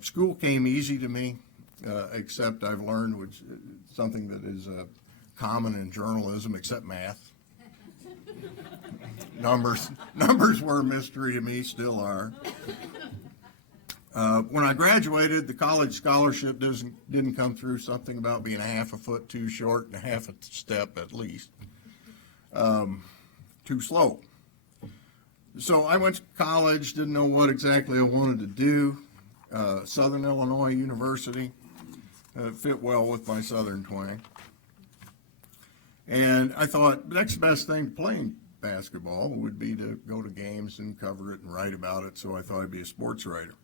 School came easy to me, except I've learned which something that is common in journalism, except math. Numbers were a mystery to me, still are. When I graduated, the college scholarship didn't come through. Something about being a half a foot too short and a half a step at least too slow. So I went to college, didn't know what exactly I wanted to do. Southern Illinois University fit well with my Southern twang. And I thought the next best thing to playing basketball would be to go to games and cover it and write about it, so I thought I'd be a sports writer.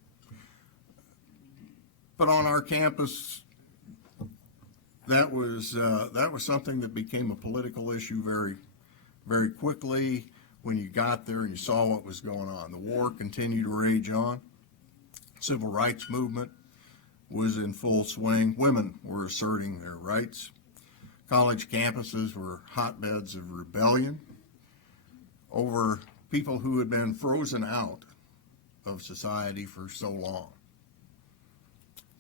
But on our campus, that was something that became a political issue very, very quickly when you got there and you saw what was going on. The war continued to rage on. Civil rights movement was in full swing. Women were asserting their rights. College campuses were hotbeds of rebellion over people who had been frozen out of society for so long.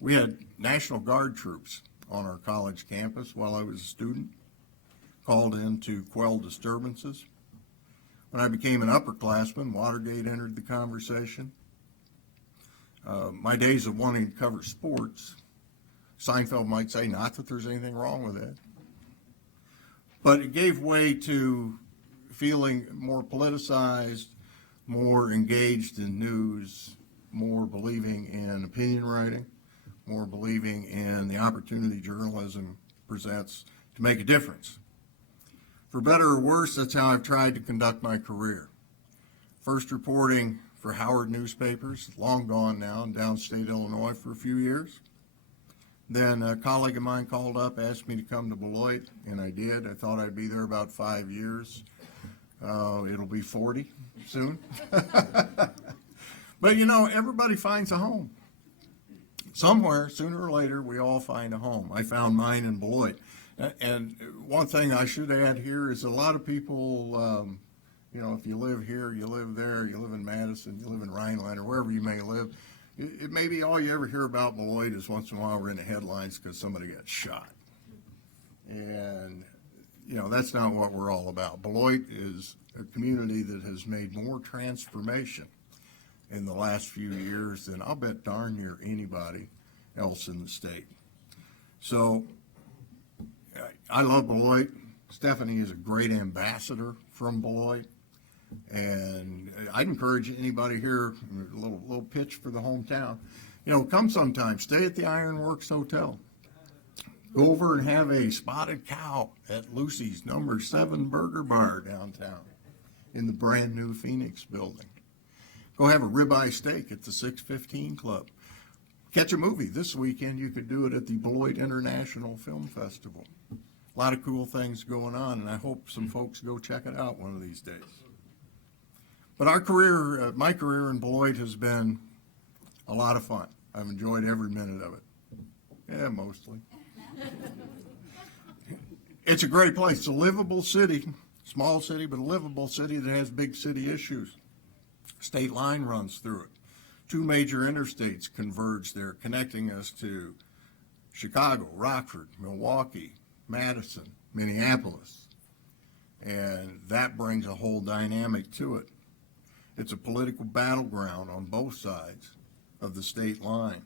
We had National Guard troops on our college campus while I was a student, called in to quell disturbances. When I became an upperclassman, Watergate entered the conversation. My days of wanting to cover sports, Seinfeld might say, not that there's anything wrong with it, but it gave way to feeling more politicized, more engaged in news, more believing in opinion writing, more believing in the opportunity journalism presents to make a difference. For better or worse, that's how I've tried to conduct my career. First reporting for Howard newspapers, long gone now, in downstate Illinois for a few years. Then a colleague of mine called up, asked me to come to Beloit, and I did. I thought I'd be there about 5 years. It'll be 40 soon. But you know, everybody finds a home. Somewhere, sooner or later, we all find a home. I found mine in Beloit. And one thing I should add here is a lot of people, you know, if you live here, you live there, you live in Madison, you live in Rhineland, or wherever you may live, it may be all you ever hear about Beloit is once in a while we're in the headlines because somebody got shot. And, you know, that's not what we're all about. Beloit is a community that has made more transformation in the last few years than I'll bet darn near anybody else in the state. So I love Beloit. Stephanie is a great ambassador from Beloit. And I'd encourage anybody here, a little pitch for the hometown, you know, come sometime, stay at the Ironworks Hotel. Go over and have a spotted cow at Lucy's number 7 Burger Bar downtown. in the brand-new Phoenix building. Go have a ribeye steak at the 615 Club. Catch a movie this weekend. You could do it at the Beloit International Film Festival. A lot of cool things going on, and I hope some folks go check it out one of these days. But our career, my career in Beloit has been a lot of fun. I've enjoyed every minute of it. Yeah, mostly. It's a great place. It's a livable city, small city, but a livable city that has big city issues. State line runs through it. 2 major interstates converge there, connecting us to Chicago, Rockford, Milwaukee, Madison, Minneapolis. And that brings a whole dynamic to it. It's a political battleground on both sides of the state line.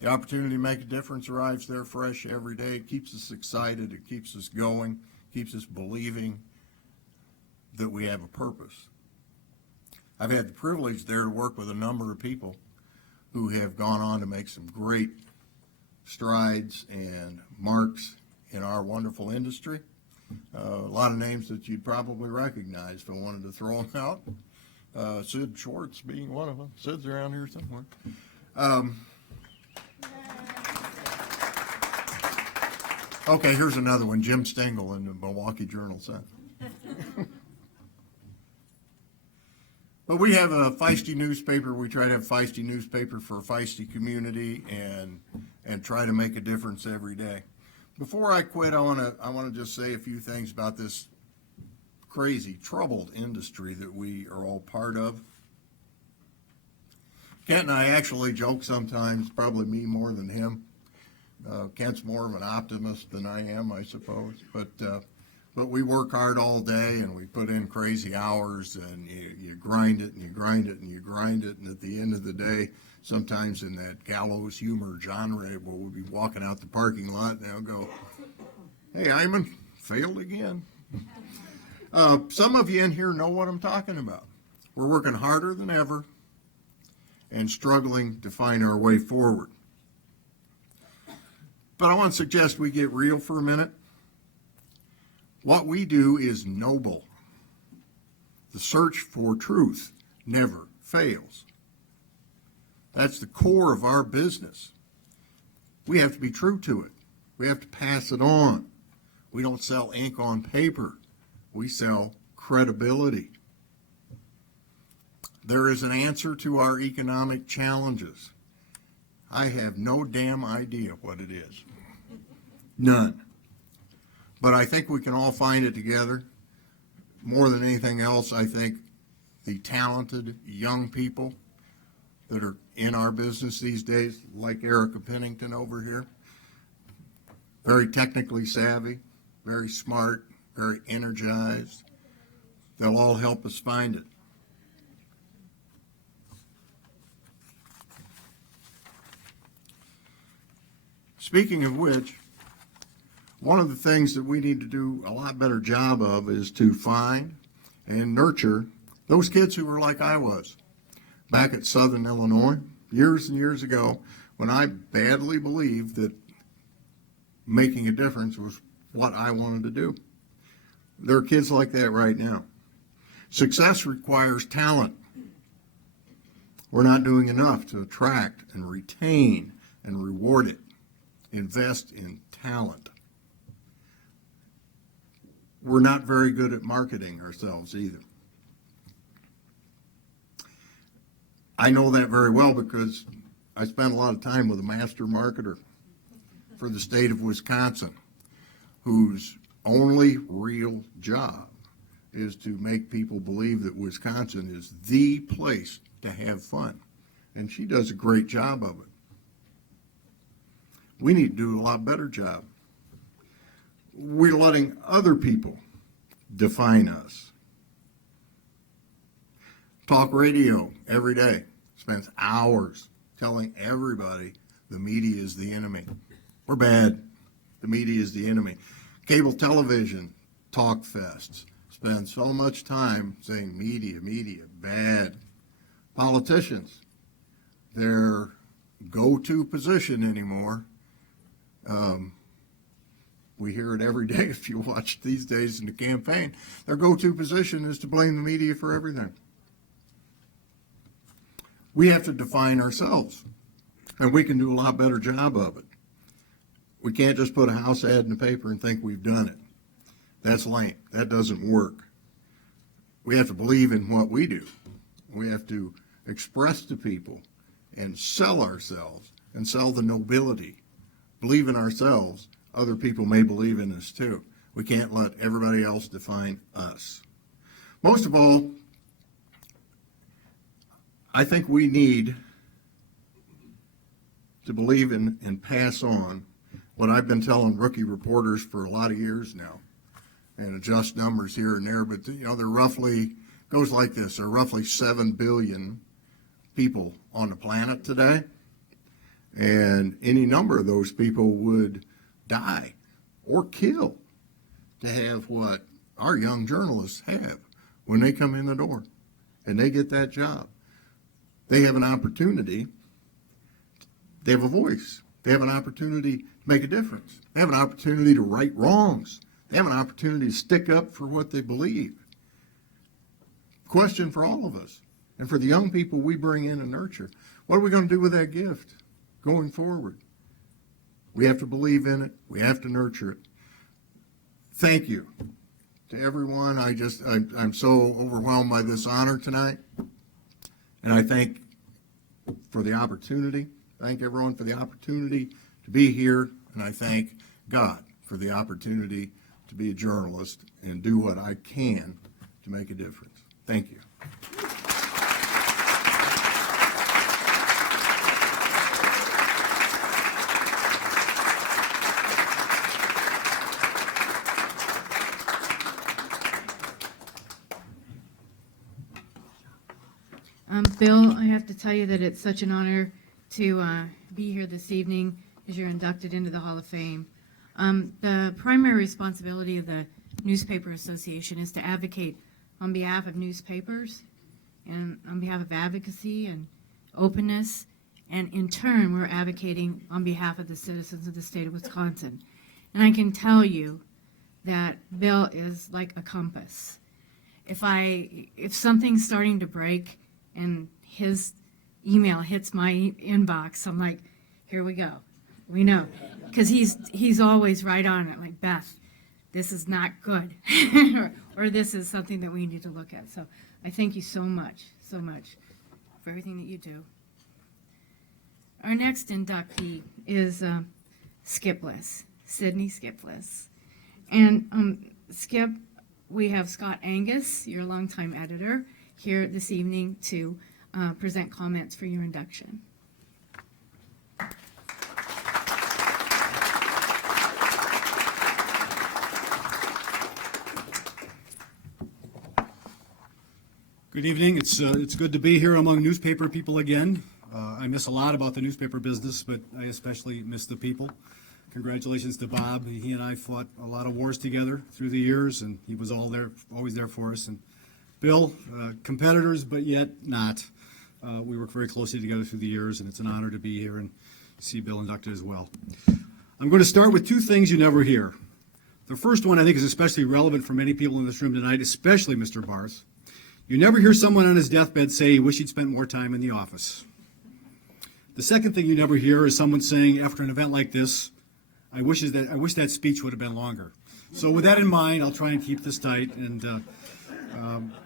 The opportunity to make a difference arrives there fresh every day. It keeps us excited. It keeps us going, keeps us believing that we have a purpose. I've had the privilege there to work with a number of people who have gone on to make some great strides and marks in our wonderful industry. A lot of names that you'd probably recognize if I wanted to throw them out. Sid Schwartz being one of them. Sid's around here somewhere. Okay, here's another one. Jim Stengel in the Milwaukee Journal-Sentinel. But we have a feisty newspaper. We try to have a feisty newspaper for a feisty community and try to make a difference every day. Before I quit, I want to just say a few things about this crazy, troubled industry that we are all part of. Kent and I actually joke sometimes, probably me more than him. Kent's more of an optimist than I am, I suppose. But we work hard all day, and we put in crazy hours, and you grind it, and you grind it, and you grind it, and at the end of the day, sometimes in that gallows humor genre, we'll be walking out the parking lot, and they'll go, "Hey, Hyman, failed again." Some of you in here know what I'm talking about. We're working harder than ever and struggling to find our way forward. But I want to suggest we get real for a minute. What we do is noble. The search for truth never fails. That's the core of our business. We have to be true to it. We have to pass it on. We don't sell ink on paper. We sell credibility. There is an answer to our economic challenges. I have no damn idea what it is. None. But I think we can all find it together. More than anything else, I think the talented young people that are in our business these days, like Erica Pennington over here, very technically savvy, very smart, very energized. They'll all help us find it. Speaking of which, one of the things that we need to do a lot better job of is to find and nurture those kids who were like I was back at Southern Illinois years and years ago, when I badly believed that making a difference was what I wanted to do. There are kids like that right now. Success requires talent. We're not doing enough to attract and retain and reward it. Invest in talent. We're not very good at marketing ourselves either. I know that very well because I spent a lot of time with a master marketer for the state of Wisconsin, whose only real job is to make people believe that Wisconsin is the place to have fun. And she does a great job of it. We need to do a lot better job. We're letting other people define us. Talk radio every day spends hours telling everybody the media is the enemy. We're bad. The media is the enemy. Cable television talk fests spend so much time saying media, bad. Politicians, their go-to position anymore We hear it every day if you watch these days in the campaign. Their go-to position is to blame the media for everything. We have to define ourselves, and we can do a lot better job of it. We can't just put a house ad in the paper and think we've done it. That's lame. That doesn't work. We have to believe in what we do. We have to express to people and sell ourselves and sell the nobility. Believe in ourselves. Other people may believe in us too. We can't let everybody else define us. Most of all, I think we need to believe in and pass on what I've been telling rookie reporters for a lot of years now, and adjust numbers here and there, but they're roughly, goes like this, there are roughly 7 billion people on the planet today, and any number of those people would die or kill to have what our young journalists have when they come in the door and they get that job. They have an opportunity, they have a voice, they have an opportunity to make a difference, they have an opportunity to right wrongs, they have an opportunity to stick up for what they believe. Question for all of us, and for the young people we bring in and nurture, what are we going to do with that gift going forward? We have to believe in it. We have to nurture it. Thank you to everyone. I'm so overwhelmed by this honor tonight. And I thank for the opportunity. Thank everyone for the opportunity to be here. And I thank God for the opportunity to be a journalist and do what I can to make a difference. Thank you. Bill, I have to tell you that it's such an honor to be here this evening as you're inducted into the Hall of Fame. The primary responsibility of the Newspaper Association is to advocate on behalf of newspapers and on behalf of advocacy and openness, and in turn we're advocating on behalf of the citizens of the state of Wisconsin. And I can tell you that Bill is like a compass. If something's starting to break and his email hits my inbox, I'm like, here we go. We know. Because he's always right on it, like, Beth, this is not good. or this is something that we need to look at. So I thank you so much for everything that you do. Our next inductee is Skip Bliss, Sidney Skip Bliss. And Skip, we have Scott Angus, your longtime editor, here this evening to present comments for your induction. Good evening. It's good to be here among newspaper people again. I miss a lot about the newspaper business, but I especially miss the people. Congratulations to Bob. He and I fought a lot of wars together through the years, and he was always there for us. And Bill, competitors, but yet not. We worked very closely together through the years, and it's an honor to be here and see Bill inducted as well. I'm going to start with two things you never hear. The first one I think is especially relevant for many people in this room tonight, especially Mr. Barth. You never hear someone on his deathbed say he wished he'd spent more time in the office. The second thing you never hear is someone saying after an event like this, I wish that speech would have been longer. So with that in mind, I'll try and keep this tight and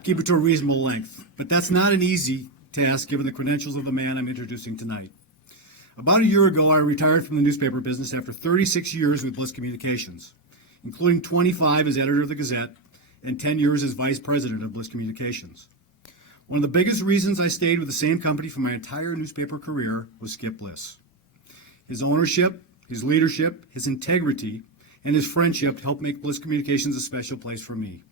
keep it to a reasonable length. But that's not an easy task given the credentials of the man I'm introducing tonight. About a year ago, I retired from the newspaper business after 36 years with Bliss Communications, including 25 as editor of the Gazette and 10 years as vice president of Bliss Communications. One of the biggest reasons I stayed with the same company for my entire newspaper career was Skip Bliss. His ownership, his leadership, his integrity, and his friendship helped make Bliss Communications a special place for me.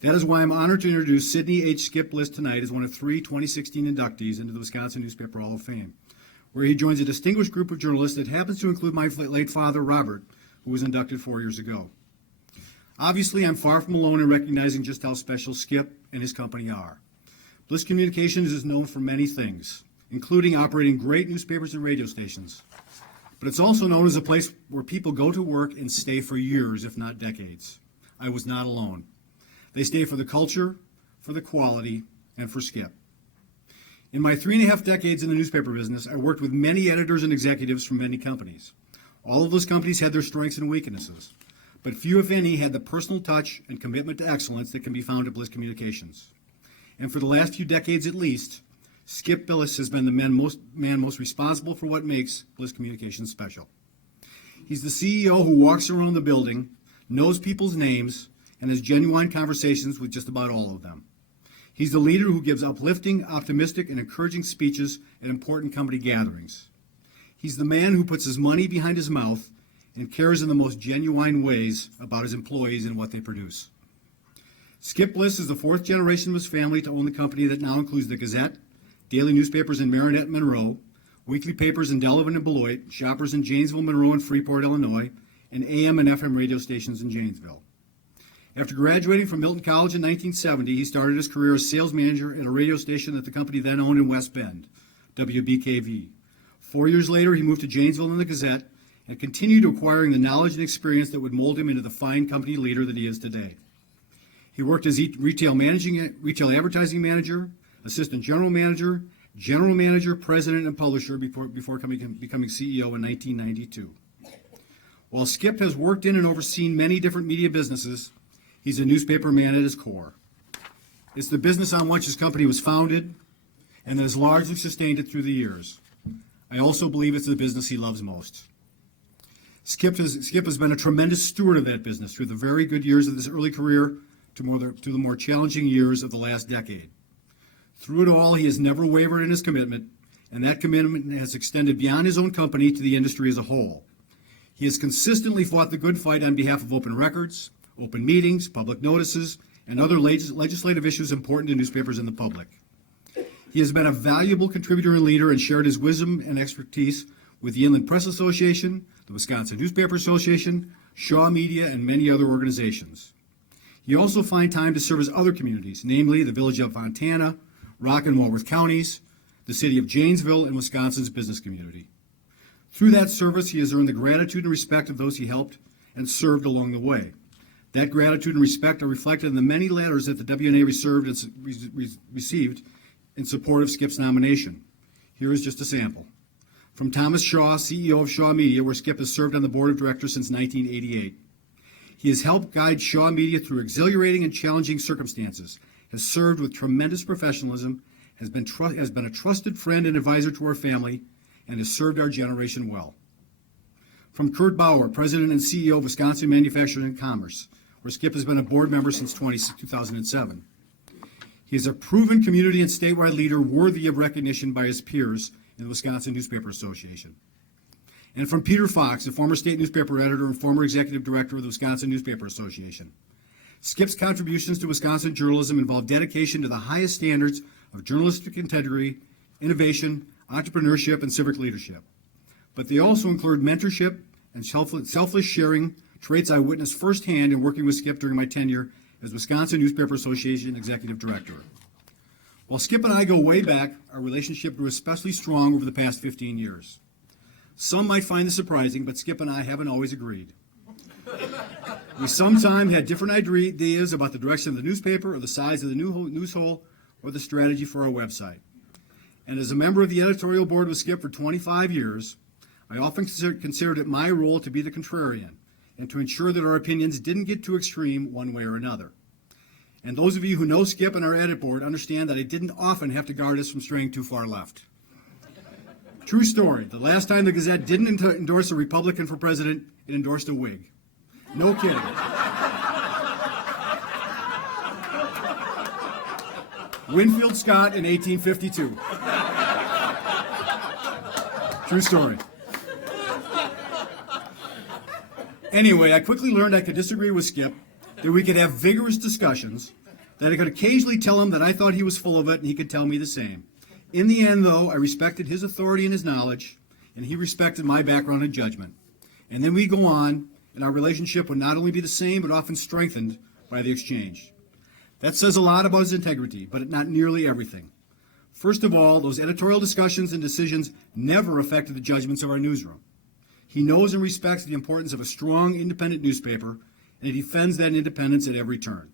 That is why I'm honored to introduce Sidney H. Skip Bliss tonight as one of 3 2016 inductees into the Wisconsin Newspaper Hall of Fame, where he joins a distinguished group of journalists that happens to include my late father, Robert, who was inducted 4 years ago. Obviously, I'm far from alone in recognizing just how special Skip and his company are. Bliss Communications is known for many things, including operating great newspapers and radio stations, but it's also known as a place where people go to work and stay for years, if not decades. I was not alone. They stay for the culture, for the quality, and for Skip. In my 3.5 decades in the newspaper business, I worked with many editors and executives from many companies. All of those companies had their strengths and weaknesses, but few, if any, had the personal touch and commitment to excellence that can be found at Bliss Communications. And for the last few decades at least, Skip Bliss has been the man most responsible for what makes Bliss Communications special. He's the CEO who walks around the building, knows people's names, and has genuine conversations with just about all of them. He's the leader who gives uplifting, optimistic, and encouraging speeches at important company gatherings. He's the man who puts his money behind his mouth and cares in the most genuine ways about his employees and what they produce. Skip Bliss is the fourth generation of his family to own the company that now includes the Gazette, daily newspapers in Marinette and Monroe, weekly papers in Delavan and Beloit, shoppers in Janesville, Monroe, and Freeport, Illinois, and AM and FM radio stations in Janesville. After graduating from Milton College in 1970, he started his career as sales manager at a radio station that the company then owned in West Bend, WBKV. 4 years later, he moved to Janesville and the Gazette and continued acquiring the knowledge and experience that would mold him into the fine company leader that he is today. He worked as retail advertising manager, assistant general manager, president, and publisher before becoming CEO in 1992. While Skip has worked in and overseen many different media businesses, he's a newspaper man at his core. It's the business on which his company was founded and that has largely sustained it through the years. I also believe it's the business he loves most. Skip has been a tremendous steward of that business through the very good years of his early career to the more challenging years of the last decade. Through it all, he has never wavered in his commitment, and that commitment has extended beyond his own company to the industry as a whole. He has consistently fought the good fight on behalf of open records, open meetings, public notices, and other legislative issues important to newspapers and the public. He has been a valuable contributor and leader and shared his wisdom and expertise with the Inland Press Association, the Wisconsin Newspaper Association, Shaw Media, and many other organizations. He also finds time to serve his other communities, namely the Village of Fontana, Rock and Walworth counties, the city of Janesville, and Wisconsin's business community. Through that service, he has earned the gratitude and respect of those he helped and served along the way. That gratitude and respect are reflected in the many letters that the WNA received in support of Skip's nomination. Here is just a sample. From Thomas Shaw, CEO of Shaw Media, where Skip has served on the board of directors since 1988. He has helped guide Shaw Media through exhilarating and challenging circumstances, has served with tremendous professionalism, has been a trusted friend and advisor to our family, and has served our generation well. From Kurt Bauer, President and CEO of Wisconsin Manufacturing and Commerce, where Skip has been a board member since 2007. He is a proven community and statewide leader worthy of recognition by his peers in the Wisconsin Newspaper Association. And from Peter Fox, a former state newspaper editor and former executive director of the Wisconsin Newspaper Association. Skip's contributions to Wisconsin journalism involve dedication to the highest standards of journalistic integrity, innovation, entrepreneurship, and civic leadership. But they also include mentorship and selfless sharing, traits I witnessed firsthand in working with Skip during my tenure as Wisconsin Newspaper Association Executive Director. While Skip and I go way back, our relationship grew especially strong over the past 15 years. Some might find this surprising, but Skip and I haven't always agreed. We sometimes had different ideas about the direction of the newspaper or the size of the news hole or the strategy for our website. And as a member of the editorial board with Skip for 25 years, I often considered it my role to be the contrarian and to ensure that our opinions didn't get too extreme one way or another. And those of you who know Skip and our edit board understand that I didn't often have to guard us from straying too far left. True story. The last time the Gazette didn't endorse a Republican for president, it endorsed a Whig. No kidding. Winfield Scott in 1852. True story. Anyway, I quickly learned I could disagree with Skip, that we could have vigorous discussions, that I could occasionally tell him that I thought he was full of it, and he could tell me the same. In the end, though, I respected his authority and his knowledge, and he respected my background and judgment. And then we go on, and our relationship would not only be the same, but often strengthened by the exchange. That says a lot about his integrity, but not nearly everything. First of all, those editorial discussions and decisions never affected the judgments of our newsroom. He knows and respects the importance of a strong, independent newspaper, and he defends that independence at every turn.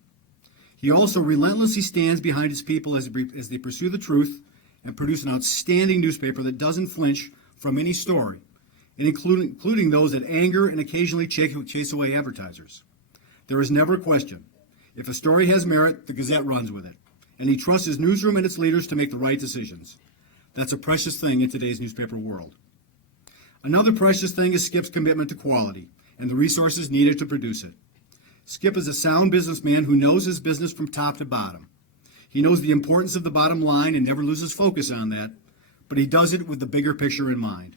He also relentlessly stands behind his people as they pursue the truth and produce an outstanding newspaper that doesn't flinch from any story, and including those that anger and occasionally chase away advertisers. There is never a question. If a story has merit, the Gazette runs with it, and he trusts his newsroom and its leaders to make the right decisions. That's a precious thing in today's newspaper world. Another precious thing is Skip's commitment to quality and the resources needed to produce it. Skip is a sound businessman who knows his business from top to bottom. He knows the importance of the bottom line and never loses focus on that, but he does it with the bigger picture in mind.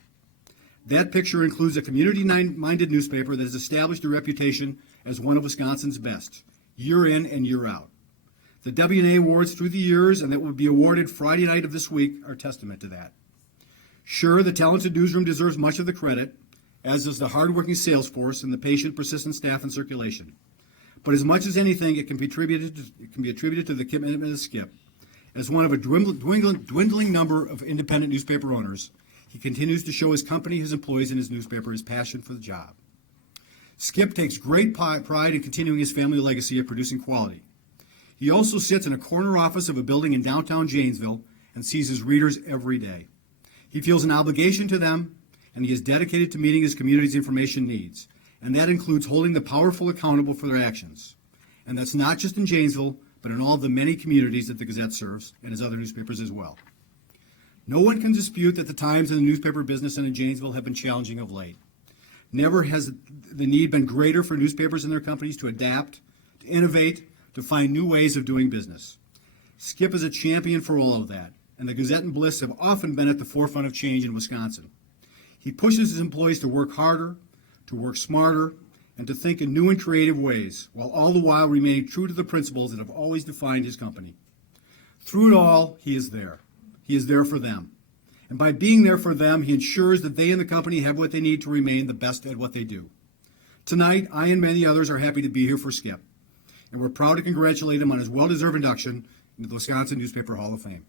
That picture includes a community-minded newspaper that has established a reputation as one of Wisconsin's best, year in and year out. The W&A awards through the years and that will be awarded Friday night of this week are testament to that. Sure, the talented newsroom deserves much of the credit, as does the hardworking sales force and the patient, persistent staff in circulation. But as much as anything, it can be attributed to the commitment of Skip. As one of a dwindling number of independent newspaper owners, he continues to show his company, his employees, and his newspaper his passion for the job. Skip takes great pride in continuing his family legacy of producing quality. He also sits in a corner office of a building in downtown Janesville and sees his readers every day. He feels an obligation to them, and he is dedicated to meeting his community's information needs, and that includes holding the powerful accountable for their actions. And that's not just in Janesville, but in all of the many communities that the Gazette serves, and his other newspapers as well. No one can dispute that the times in the newspaper business and in Janesville have been challenging of late. Never has the need been greater for newspapers and their companies to adapt, to innovate, to find new ways of doing business. Skip is a champion for all of that, and the Gazette and Bliss have often been at the forefront of change in Wisconsin. He pushes his employees to work harder, to work smarter, and to think in new and creative ways, while all the while remaining true to the principles that have always defined his company. Through it all, he is there. He is there for them. And by being there for them, he ensures that they and the company have what they need to remain the best at what they do. Tonight, I and many others are happy to be here for Skip, and we're proud to congratulate him on his well-deserved induction into the Wisconsin Newspaper Hall of Fame.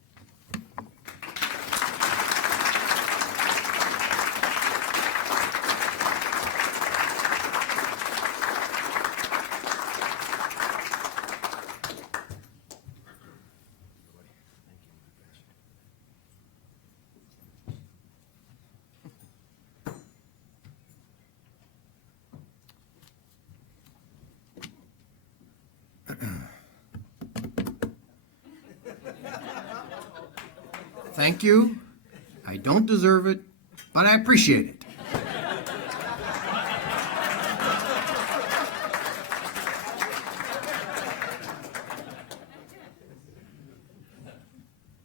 Thank you. I don't deserve it, but I appreciate it.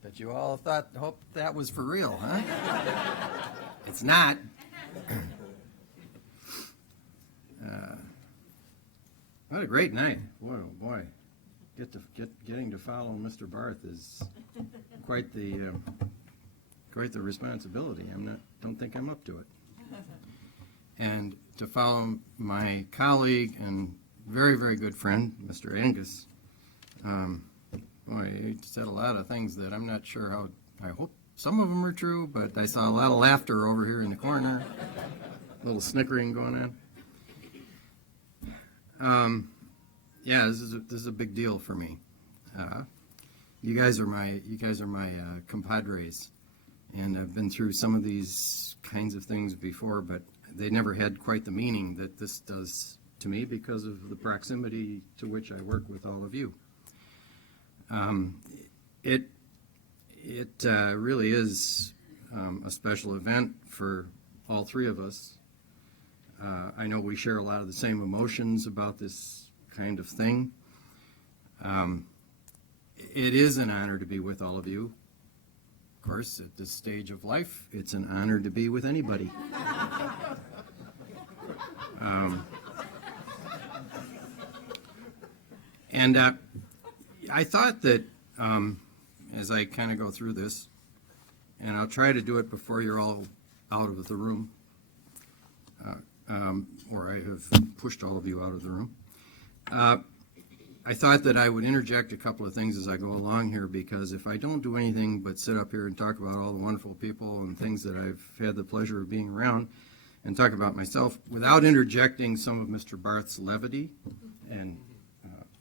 Bet you all hoped that was for real, huh? It's not. What a great night. Boy, oh boy. Getting to follow Mr. Barth is quite the responsibility. Don't think I'm up to it. And to follow my colleague and very, very good friend, Mr. Angus, boy, he said a lot of things that I'm not sure how. I hope some of them are true, but I saw a lot of laughter over here in the corner, a little snickering going on. Yeah, this is a big deal for me. You guys are my compadres, and I've been through some of these kinds of things before, but they never had quite the meaning that this does to me because of the proximity to which I work with all of you. It really is a special event for all three of us. I know we share a lot of the same emotions about this kind of thing. It is an honor to be with all of you. Of course, at this stage of life, it's an honor to be with anybody. And I thought that as I kind of go through this, and I'll try to do it before you're all out of the room, or I have pushed all of you out of the room. I thought that I would interject a couple of things as I go along here, because if I don't do anything but sit up here and talk about all the wonderful people and things that I've had the pleasure of being around, and talk about myself without interjecting some of Mr. Barth's levity and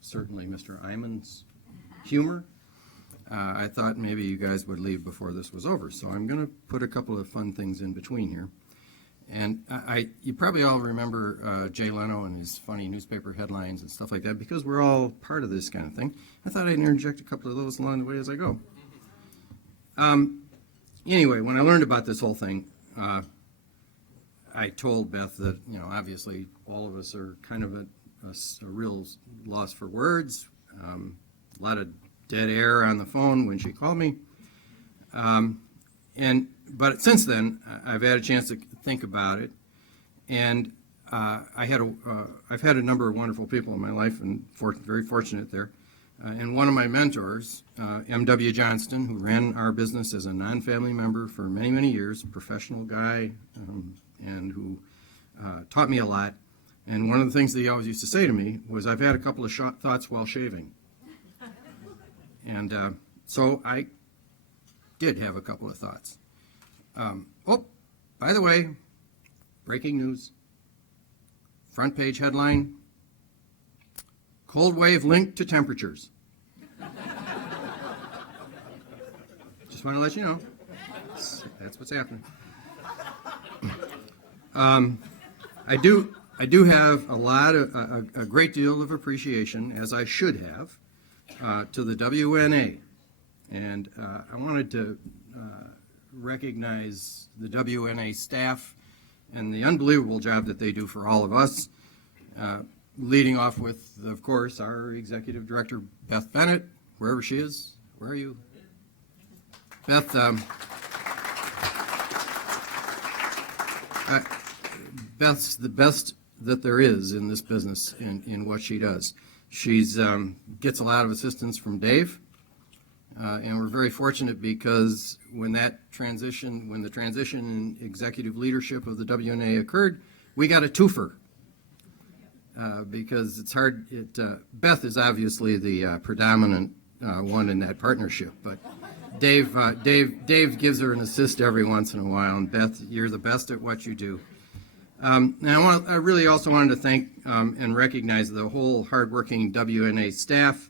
certainly Mr. Iman's humor. I thought maybe you guys would leave before this was over, so I'm going to put a couple of fun things in between here. And you probably all remember Jay Leno and his funny newspaper headlines and stuff like that, because we're all part of this kind of thing. I thought I'd interject a couple of those along the way as I go. Anyway, when I learned about this whole thing, I told Beth that, obviously all of us are kind of a real loss for words, a lot of dead air on the phone when she called me. But since then, I've had a chance to think about it, and I've had a number of wonderful people in my life, and very fortunate there. And one of my mentors, M.W. Johnston, who ran our business as a non-family member for many, many years, a professional guy, and who taught me a lot. And one of the things that he always used to say to me was, "I've had a couple of thoughts while shaving." And so I did have a couple of thoughts. By the way, breaking news, front page headline, cold wave linked to temperatures. Just want to let you know, that's what's happening. I do have a great deal of appreciation, as I should have, to the WNA, and I wanted to recognize the WNA staff and the unbelievable job that they do for all of us, leading off with, of course, our executive director, Beth Bennett, wherever she is. Where are you? Beth, Beth's the best that there is in this business in what she does. She's gets a lot of assistance from Dave, and we're very fortunate because when the transition in executive leadership of the WNA occurred, we got a twofer. Because it's hard. Beth is obviously the predominant one in that partnership, but Dave gives her an assist every once in a while. And Beth, you're the best at what you do. Now, I really also wanted to thank and recognize the whole hardworking WNA staff,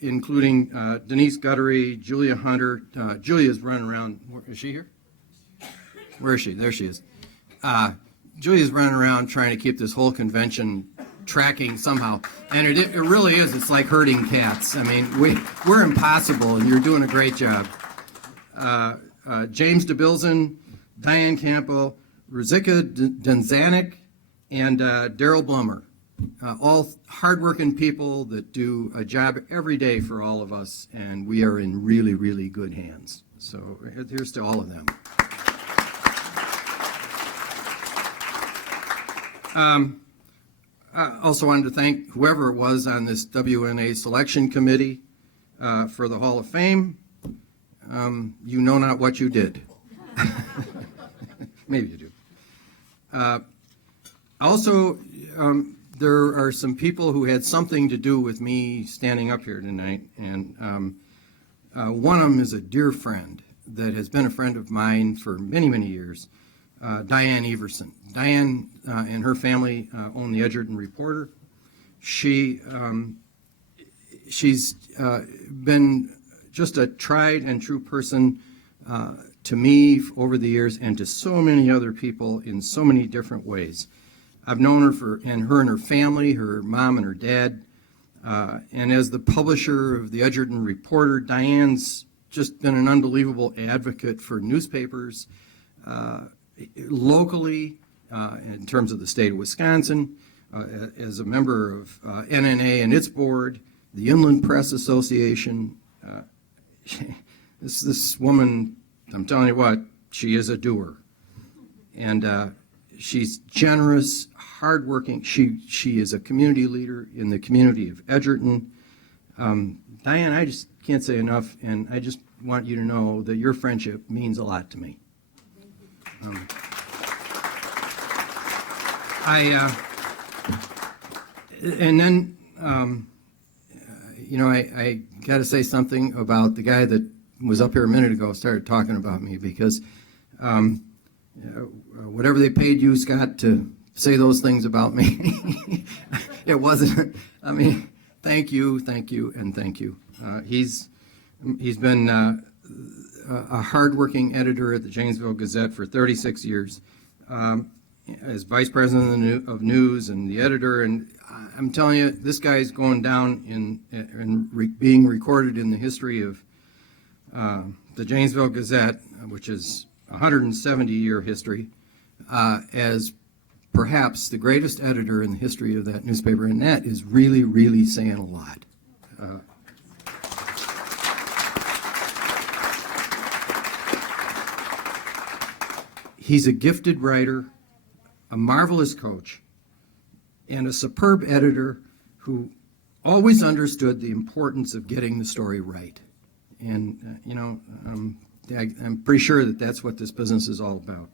including Denise Guttery, Julia Hunter. Julia's running around. Is she here? Where is she? There she is. Julia's running around trying to keep this whole convention tracking somehow, and it really is. It's like herding cats. I mean, we're impossible, and you're doing a great job. James DeBilzen, Diane Campbell, Ruzika Denzanik, and Daryl Blummer, all hardworking people that do a job every day for all of us, and we are in really, really good hands. So here's to all of them. I also wanted to thank whoever it was on this WNA selection committee for the Hall of Fame. You know not what you did. Maybe you do. Also, there are some people who had something to do with me standing up here tonight, and one of them is a dear friend that has been a friend of mine for many, many years. Diane Everson. Diane and her family own the Edgerton Reporter. She's been just a tried and true person to me over the years and to so many other people in so many different ways. I've known her and her family, her mom and her dad. And as the publisher of the Edgerton Reporter, Diane's just been an unbelievable advocate for newspapers locally, in terms of the state of Wisconsin, as a member of NNA and its board, the Inland Press Association. This woman, I'm telling you what, she is a doer. And she's generous, hardworking. She is a community leader in the community of Edgerton. Diane, I just can't say enough, and I just want you to know that your friendship means a lot to me. I got to say something about the guy that was up here a minute ago, started talking about me, because whatever they paid you, Scott, to say those things about me. It wasn't, I mean, thank you, and thank you. He's been a hardworking editor at the Janesville Gazette for 36 years, as vice president of news and the editor, and I'm telling you, this guy's going down being recorded in the history of the Janesville Gazette, which is a 170-year history, as perhaps the greatest editor in the history of that newspaper, and that is really, really saying a lot. He's a gifted writer, a marvelous coach, and a superb editor who always understood the importance of getting the story right. And, I'm pretty sure that that's what this business is all about.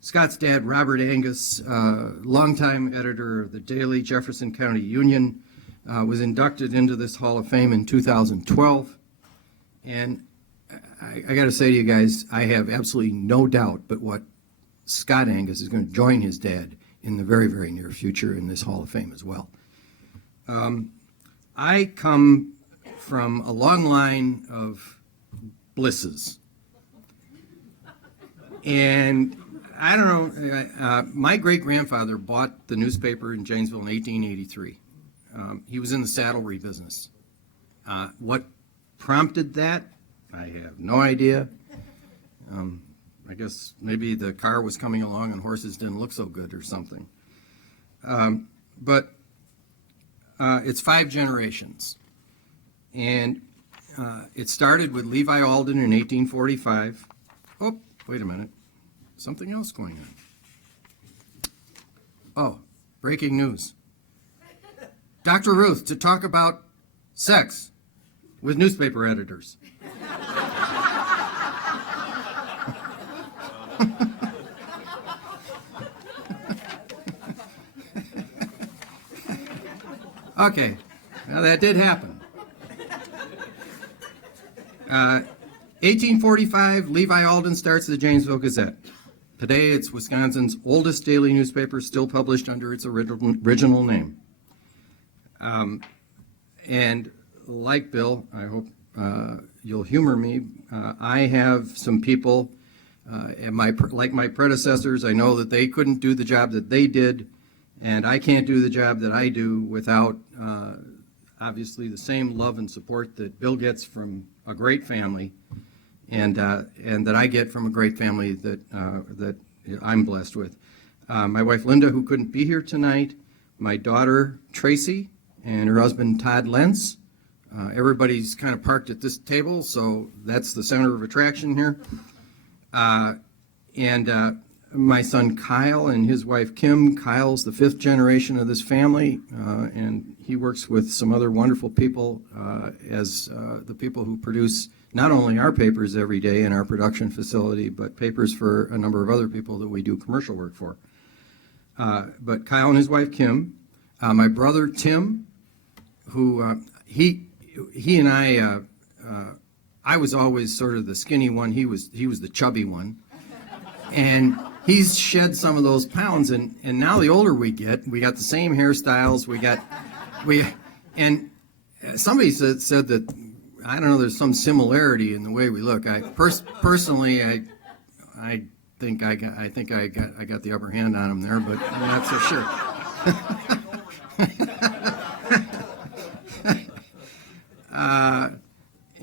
Scott's dad, Robert Angus, longtime editor of the Daily, Jefferson County Union, was inducted into this Hall of Fame in 2012. And I got to say to you guys, I have absolutely no doubt but what Scott Angus is going to join his dad in the very, very near future in this Hall of Fame as well. I come from a long line of Blisses. And I don't know, my great-grandfather bought the newspaper in Janesville in 1883. He was in the saddlery business. What prompted that? I have no idea. I guess maybe the car was coming along and horses didn't look so good or something. But it's 5 generations. And it started with Levi Alden in 1845. Oh, wait a minute. Something else going on. Oh, breaking news. Dr. Ruth to talk about sex with newspaper editors. Okay, now that did happen. 1845, Levi Alden starts the Janesville Gazette. Today, it's Wisconsin's oldest daily newspaper, still published under its original name. And like Bill, I hope you'll humor me, I have some people, like my predecessors, I know that they couldn't do the job that they did, and I can't do the job that I do without, obviously, the same love and support that Bill gets from a great family, and that I get from a great family that I'm blessed with. My wife Linda, who couldn't be here tonight, my daughter Tracy, and her husband Todd Lentz. Everybody's kind of parked at this table, so that's the center of attraction here. And my son Kyle and his wife Kim. Kyle's the 5th generation of this family, and he works with some other wonderful people as the people who produce not only our papers every day in our production facility, but papers for a number of other people that we do commercial work for. But Kyle and his wife Kim, my brother Tim, who he and I was always sort of the skinny one. He was the chubby one, and he's shed some of those pounds. And now the older we get, we got the same hairstyles. And somebody said that, I don't know, there's some similarity in the way we look. Personally, I think I got the upper hand on him there, but I'm not so sure.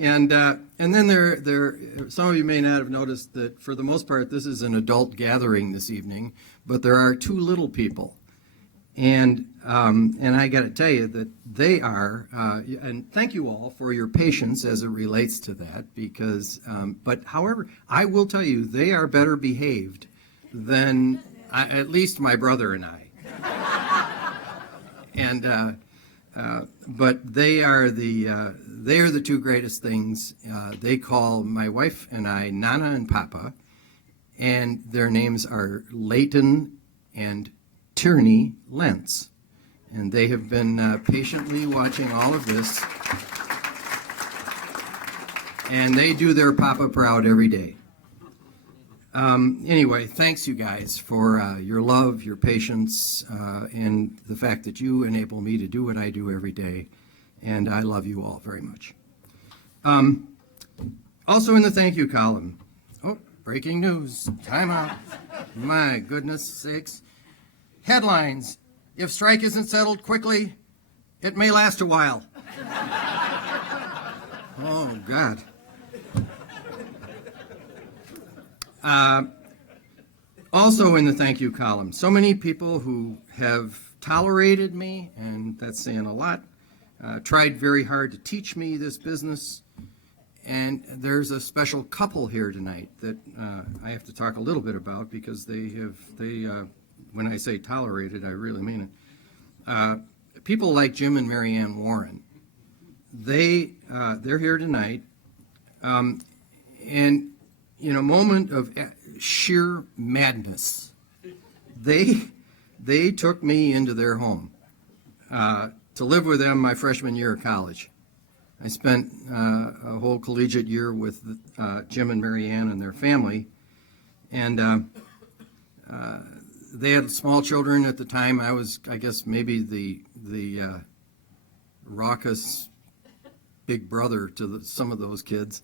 And then there some of you may not have noticed that for the most part this is an adult gathering this evening, but there are 2 little people, and I got to tell you that they are, and thank you all for your patience as it relates to that, because but however, I will tell you they are better behaved than at least my brother and I, and. But they are the 2 greatest things. They call my wife and I Nana and Papa, and their names are Leighton and Tierney Lentz. And they have been patiently watching all of this, and they do their Papa proud every day. Anyway, thanks you guys for your love, your patience, and the fact that you enable me to do what I do every day. And I love you all very much. Also in the thank you column, breaking news, time out. My goodness sakes. Headlines, if strike isn't settled quickly, it may last a while. Oh, God. Also in the thank you column, so many people who have tolerated me, and that's saying a lot, tried very hard to teach me this business, and there's a special couple here tonight that I have to talk a little bit about because when I say tolerated, I really mean it. People like Jim and Mary Ann Warren, they're here tonight, and in a moment of sheer madness, they took me into their home to live with them my freshman year of college. I spent a whole collegiate year with Jim and Mary Ann and their family, and they had small children at the time. I was, I guess, maybe the raucous big brother to some of those kids.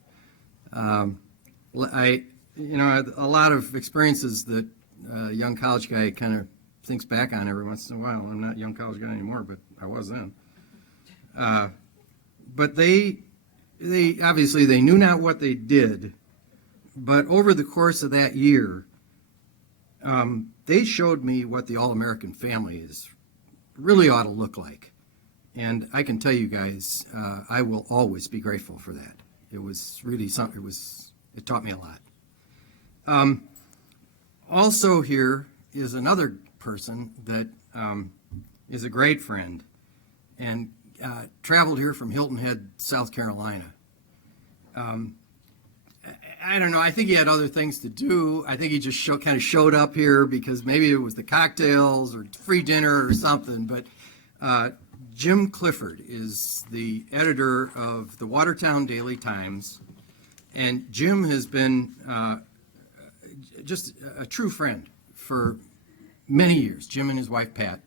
I had a lot of experiences that a young college guy kind of thinks back on every once in a while. I'm not a young college guy anymore, but I was then. But they obviously they knew not what they did, but over the course of that year, they showed me what the all-American family is really ought to look like. And I can tell you guys, I will always be grateful for that. It was really something. It taught me a lot. Also here is another person that is a great friend and traveled here from Hilton Head, South Carolina. I don't know. I think he had other things to do. I think he just kind of showed up here because maybe it was the cocktails or free dinner or something. But Jim Clifford is the editor of the Watertown Daily Times. And Jim has been just a true friend for many years, Jim and his wife, Pat.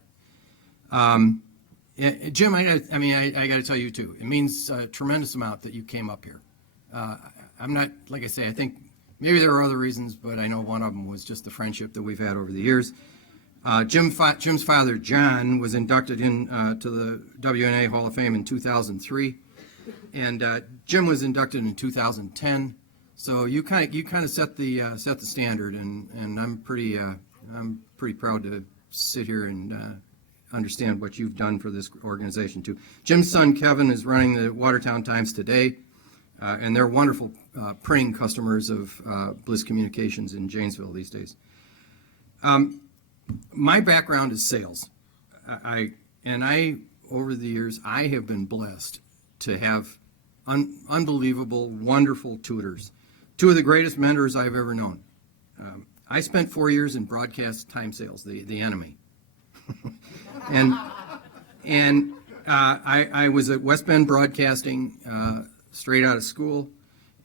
Jim, I got to tell you, too, it means a tremendous amount that you came up here. I'm not, like I say, I think maybe there are other reasons, but I know one of them was just the friendship that we've had over the years. Jim's father, John, was inducted to the WNA Hall of Fame in 2003. And Jim was inducted in 2010, so you kind of set the standard, and I'm pretty proud to sit here and understand what you've done for this organization too. Jim's son Kevin is running the Watertown Times today, and they're wonderful printing customers of Bliss Communications in Janesville these days. My background is sales, over the years I have been blessed to have unbelievable, wonderful tutors. Two of the greatest mentors I've ever known. I spent 4 years in broadcast time sales, the enemy. I was at West Bend Broadcasting straight out of school,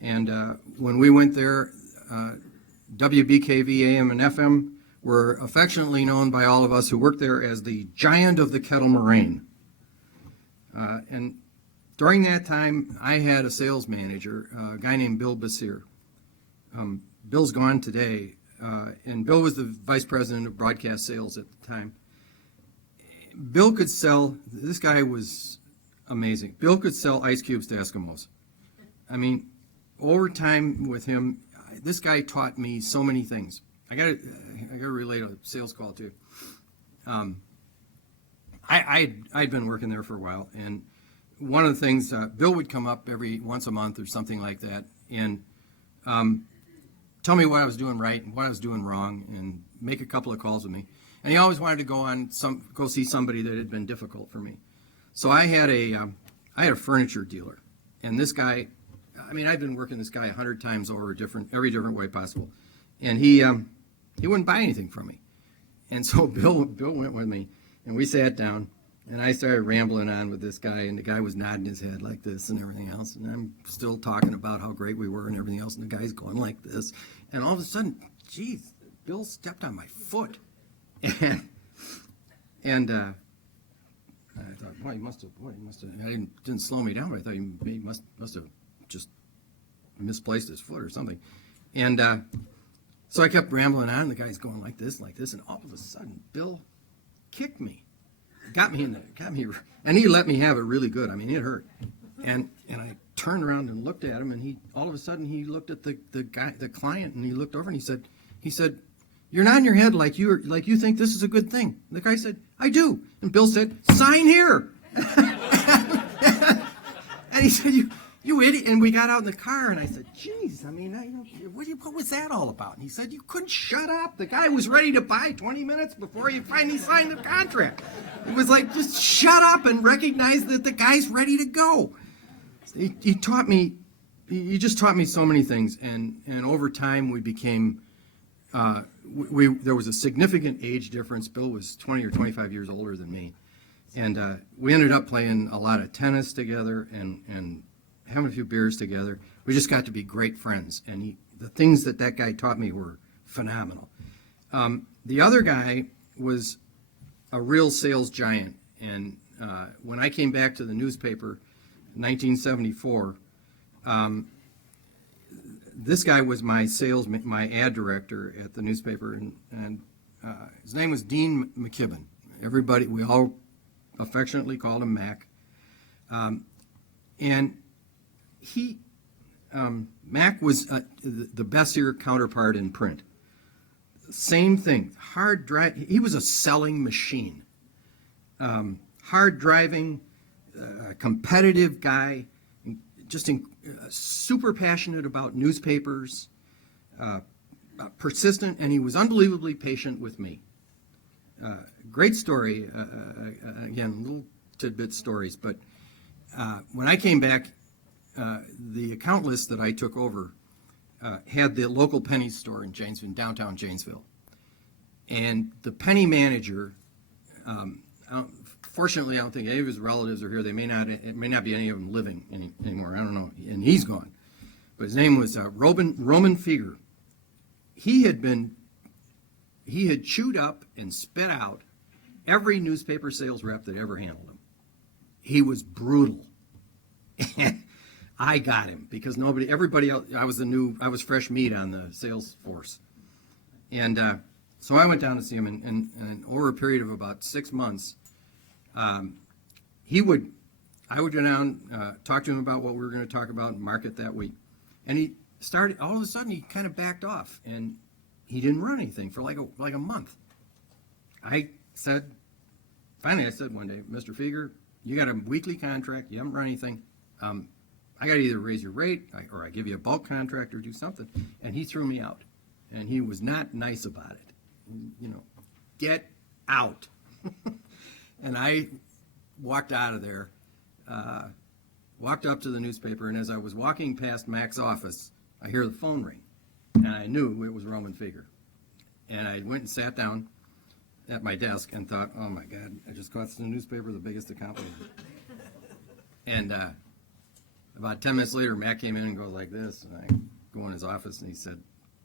and when we went there, WBKV AM and FM were affectionately known by all of us who worked there as the giant of the Kettle Moraine. And during that time, I had a sales manager, a guy named Bill Basir. Bill's gone today, and Bill was the vice president of broadcast sales at the time. Bill could sell, this guy was amazing. Bill could sell ice cubes to Eskimos. I mean, over time with him, this guy taught me so many things. I gotta relate a sales call too. I'd been working there for a while, and one of the things, Bill would come up every once a month or something like that, and tell me what I was doing right and what I was doing wrong, and make a couple of calls with me. And he always wanted to go see somebody that had been difficult for me. So I had a furniture dealer, and this guy, I'd been working this guy 100 times over every different way possible, and he wouldn't buy anything from me. And so Bill went with me, and we sat down, and I started rambling on with this guy, and the guy was nodding his head like this and everything else, and I'm still talking about how great we were and everything else, and the guy's going like this, and all of a sudden, geez, Bill stepped on my foot. And I thought, boy, he must have, I didn't slow me down, but I thought he must have just misplaced his foot or something. And so I kept rambling on. The guy's going like this, and all of a sudden, Bill kicked me, got me, and he let me have it really good. I mean, it hurt. And I turned around and looked at him, and all of a sudden he looked at the client, and he looked over and he said, "You're nodding your head like you think this is a good thing." And the guy said, "I do." And Bill said, "Sign here." And he said, You idiot. And we got out in the car, and I said, geez, I mean, what was that all about? And he said, you couldn't shut up. The guy was ready to buy 20 minutes before you finally signed the contract. It was like, just shut up and recognize that the guy's ready to go. He taught me, he just taught me so many things. And over time, we became, there was a significant age difference. Bill was 20 or 25 years older than me. And we ended up playing a lot of tennis together and having a few beers together. We just got to be great friends, and the things that guy taught me were phenomenal. The other guy was a real sales giant, and when I came back to the newspaper in 1974, this guy was my ad director at the newspaper, and his name was Dean McKibben. We all affectionately called him Mac. And Mac was the Bessier counterpart in print. Same thing, hard drive. He was a selling machine. Hard driving, competitive guy, just super passionate about newspapers, persistent, and he was unbelievably patient with me. Great story. Again, little tidbit stories, but when I came back, the account list that I took over had the local penny store in downtown Janesville. And the penny manager, fortunately, I don't think any of his relatives are here. It may not be any of them living anymore. I don't know. And he's gone. But his name was Roman Fieger. He had chewed up and spit out every newspaper sales rep that ever handled him. He was brutal. I got him because everybody else, I was fresh meat on the sales force. And so I went down to see him, and over a period of about 6 months, I would go down, talk to him about what we were going to talk about and market that week. And all of a sudden, he kind of backed off, and he didn't run anything for like a month. Finally I said one day, Mr. Fieger, you got a weekly contract, you haven't run anything. I got to either raise your rate or I give you a bulk contract or do something. And he threw me out. And he was not nice about it. Get out. And I walked out of there, walked up to the newspaper, and as I was walking past Mac's office, I hear the phone ring. And I knew it was Roman Fieger. And I went and sat down at my desk and thought, oh my God, I just cost the newspaper the biggest accomplishment. And about 10 minutes later, Mac came in and goes like this, and I go in his office, and he said,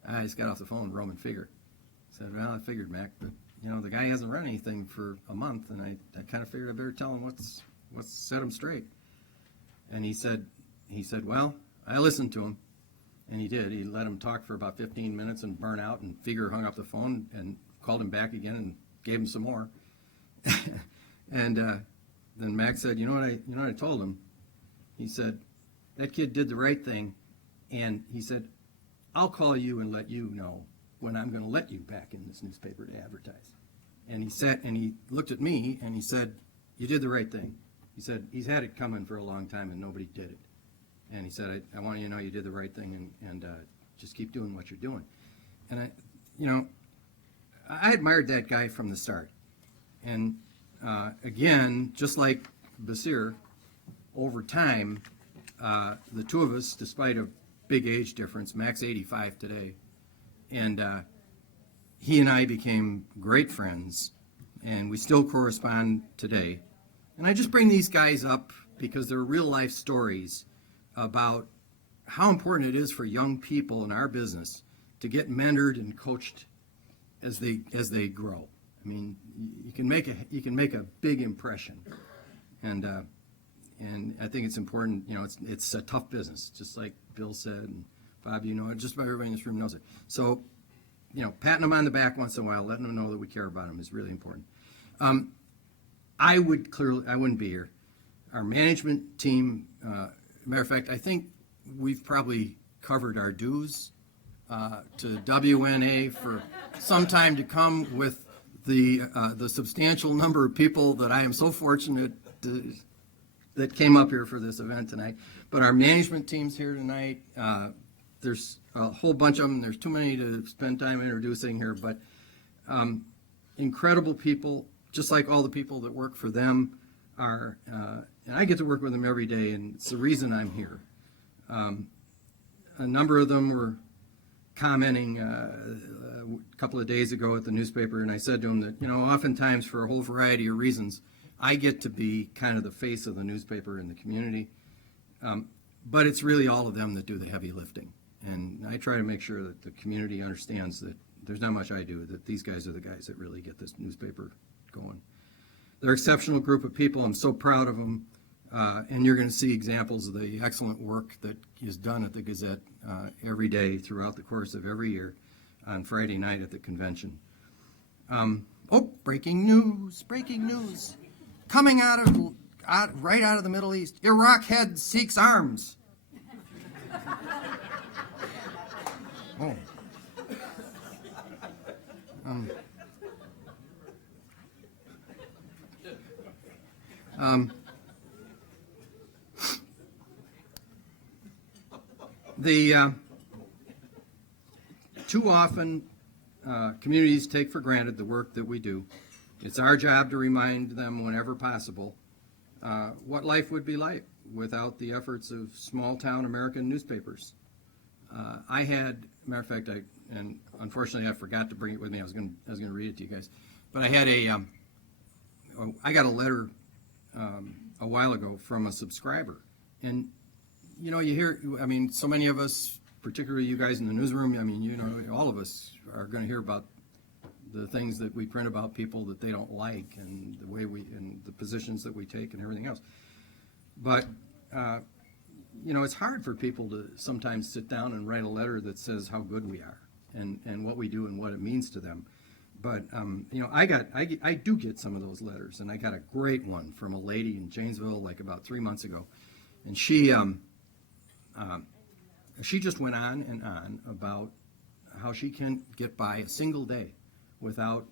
I just got off the phone with Roman Fieger. I said, well, I figured, Mac, but, the guy hasn't run anything for a month, and I kind of figured I better tell him what's set him straight. And he said, well, I listened to him, and he did. He let him talk for about 15 minutes and burn out, and Fieger hung up the phone and called him back again and gave him some more. And then Mac said, you know what I told him? He said, that kid did the right thing, and he said, I'll call you and let you know when I'm going to let you back in this newspaper to advertise. And he sat and he looked at me and he said, you did the right thing. He said, he's had it coming for a long time and nobody did it. And he said, I want you to know you did the right thing and just keep doing what you're doing. And I admired that guy from the start. And again, just like Bessier, over time, the two of us, despite a big age difference, Mac's 85 today, and he and I became great friends, and we still correspond today. And I just bring these guys up because they're real life stories about how important it is for young people in our business to get mentored and coached as they grow. I mean, you can make a big impression, and I think it's important. You know, it's a tough business, just like Bill said, and Bob, you know it. Just about everybody in this room knows it. So, you know, patting them on the back once in a while, letting them know that we care about them is really important. I wouldn't be here. Our management team, matter of fact, I think we've probably covered our dues to WNA for some time to come with the substantial number of people that I am so fortunate that came up here for this event tonight. But our management team's here tonight. There's a whole bunch of them. There's too many to spend time introducing here, but incredible people, just like all the people that work for them are, and I get to work with them every day, and it's the reason I'm here. A number of them were commenting a couple of days ago at the newspaper, and I said to them that, you know, oftentimes for a whole variety of reasons, I get to be kind of the face of the newspaper in the community, but it's really all of them that do the heavy lifting. And I try to make sure that the community understands that there's not much I do, that these guys are the guys that really get this newspaper going. They're an exceptional group of people. I'm so proud of them. And you're going to see examples of the excellent work that is done at the Gazette every day throughout the course of every year on Friday night at the convention. Breaking news, breaking news. Coming right out of the Middle East, Iraq head seeks arms. Oh. Too often, communities take for granted the work that we do. It's our job to remind them whenever possible what life would be like without the efforts of small-town American newspapers. I had, matter of fact, and unfortunately I forgot to bring it with me. I was going to read it to you guys, but I had I got a letter a while ago from a subscriber, and you know, you hear, I mean, so many of us, particularly you guys in the newsroom, I mean, you know, all of us are going to hear about the things that we print about people that they don't like, and the way and the positions that we take and everything else. But you know, it's hard for people to sometimes sit down and write a letter that says how good we are and what we do and what it means to them. But you know, I do get some of those letters, and I got a great one from a lady in Janesville like about 3 months ago, and she just went on and on about how she can get by a single day without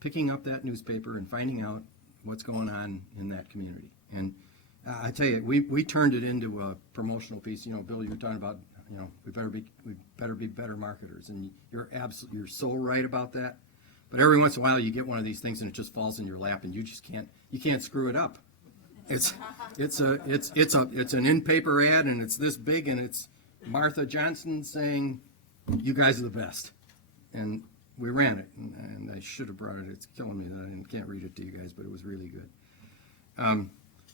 picking up that newspaper and finding out what's going on in that community. And I tell you, we turned it into a promotional piece. You know, Bill, you were talking about, you know, we better be better marketers, and you're so right about that. But every once in a while, you get one of these things, and it just falls in your lap, and you can't screw it up. It's an in-paper ad, and it's this big, and it's Martha Johnson saying, "You guys are the best," and we ran it, and I should have brought it. It's killing me that I can't read it to you guys, but it was really good.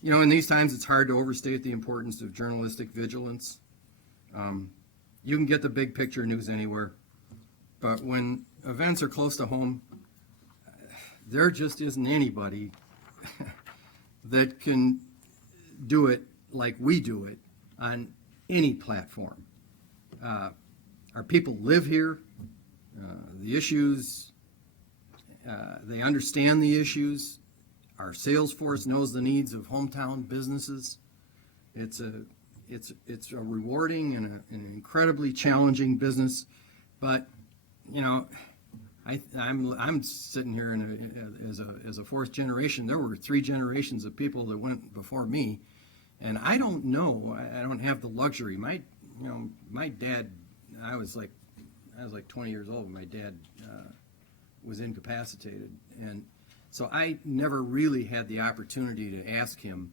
You know, in these times, it's hard to overstate the importance of journalistic vigilance. You can get the big picture news anywhere, but when events are close to home, there just isn't anybody that can do it like we do it on any platform. Our people live here. The issues, they understand the issues. Our sales force knows the needs of hometown businesses. It's a rewarding and an incredibly challenging business, but you know, I'm sitting here as a fourth generation. There were 3 generations of people that went before me, and I don't know. I don't have the luxury. My dad. I was like 20 years old when my dad was incapacitated, and so I never really had the opportunity to ask him,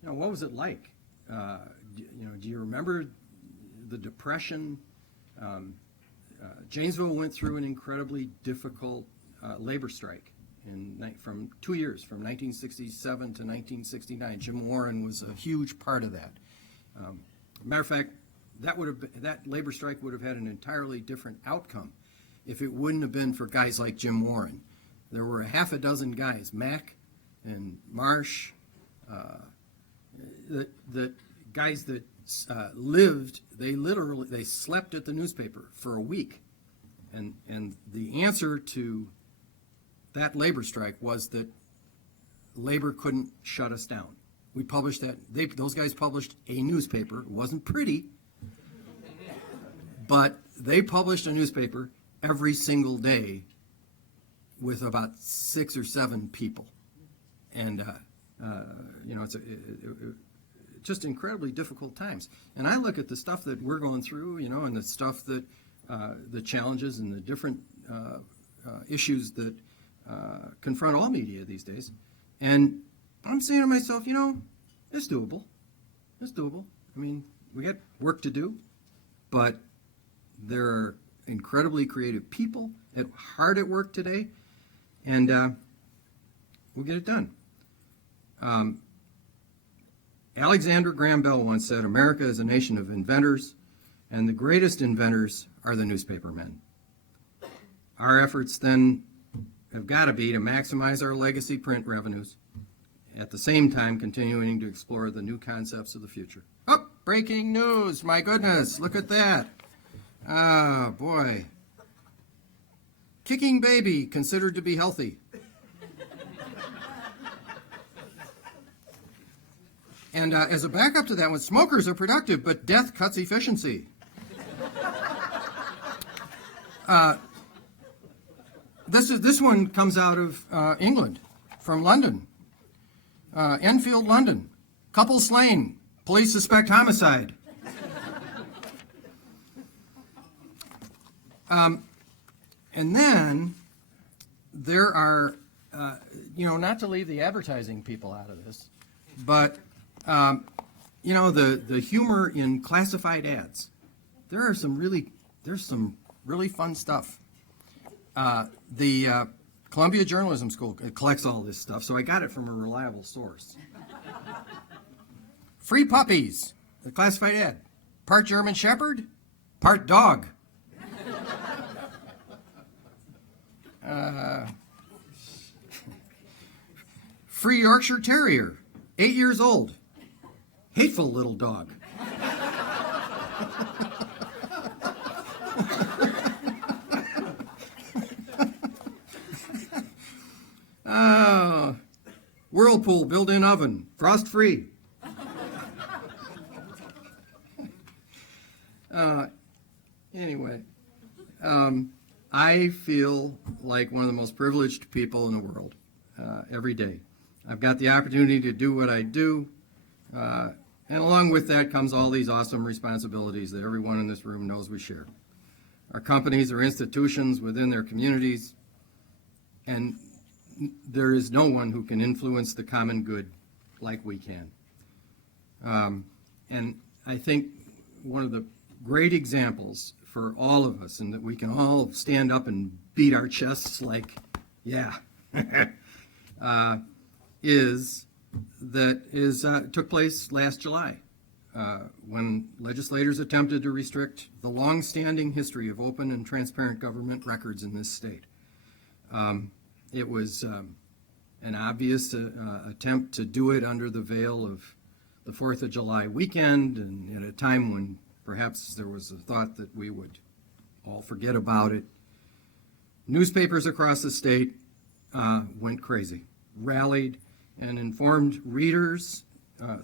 you know, what was it like? Do you remember the Depression? Janesville went through an incredibly difficult labor strike from 2 years, from 1967 to 1969. Jim Warren was a huge part of that. Matter of fact, that labor strike would have had an entirely different outcome if it wouldn't have been for guys like Jim Warren. There were a half a dozen guys, Mack and Marsh, the guys that lived, they slept at the newspaper for a week. And the answer to that labor strike was that labor couldn't shut us down. We published that, those guys published a newspaper. It wasn't pretty, but they published a newspaper every single day with about 6 or 7 people. And, it's just incredibly difficult times. And I look at the stuff that we're going through, and the stuff that, the challenges and the different issues that confront all media these days. And I'm saying to myself, it's doable. It's doable. I mean, we got work to do, but there are incredibly creative people hard at work today, and we'll get it done. Alexander Graham Bell once said, America is a nation of inventors, and the greatest inventors are the newspaper men. Our efforts then have got to be to maximize our legacy print revenues, at the same time continuing to explore the new concepts of the future. Oh, breaking news, my goodness, look at that. Ah, boy. Kicking baby considered to be healthy. And as a backup to that one, smokers are productive, but death cuts efficiency. This one comes out of England, from London. Enfield, London. Couple slain. Police suspect homicide. And then there are, not to leave the advertising people out of this, but, the humor in classified ads. There's some really fun stuff. The Columbia Journalism School collects all this stuff, so I got it from a reliable source. Free puppies, a classified ad. Part German Shepherd, part dog. Free Yorkshire Terrier, 8 years old. Hateful little dog. Whirlpool built-in oven, frost-free. Anyway, I feel like one of the most privileged people in the world every day. I've got the opportunity to do what I do, and along with that comes all these awesome responsibilities that everyone in this room knows we share. Our companies are institutions within their communities, and there is no one who can influence the common good like we can. And I think one of the great examples for all of us, and that we can all stand up and beat our chests like, yeah, took place last July when legislators attempted to restrict the long-standing history of open and transparent government records in this state. It was an obvious attempt to do it under the veil of the 4th of July weekend, and at a time when perhaps there was a thought that we would all forget about it. Newspapers across the state went crazy, rallied, and informed readers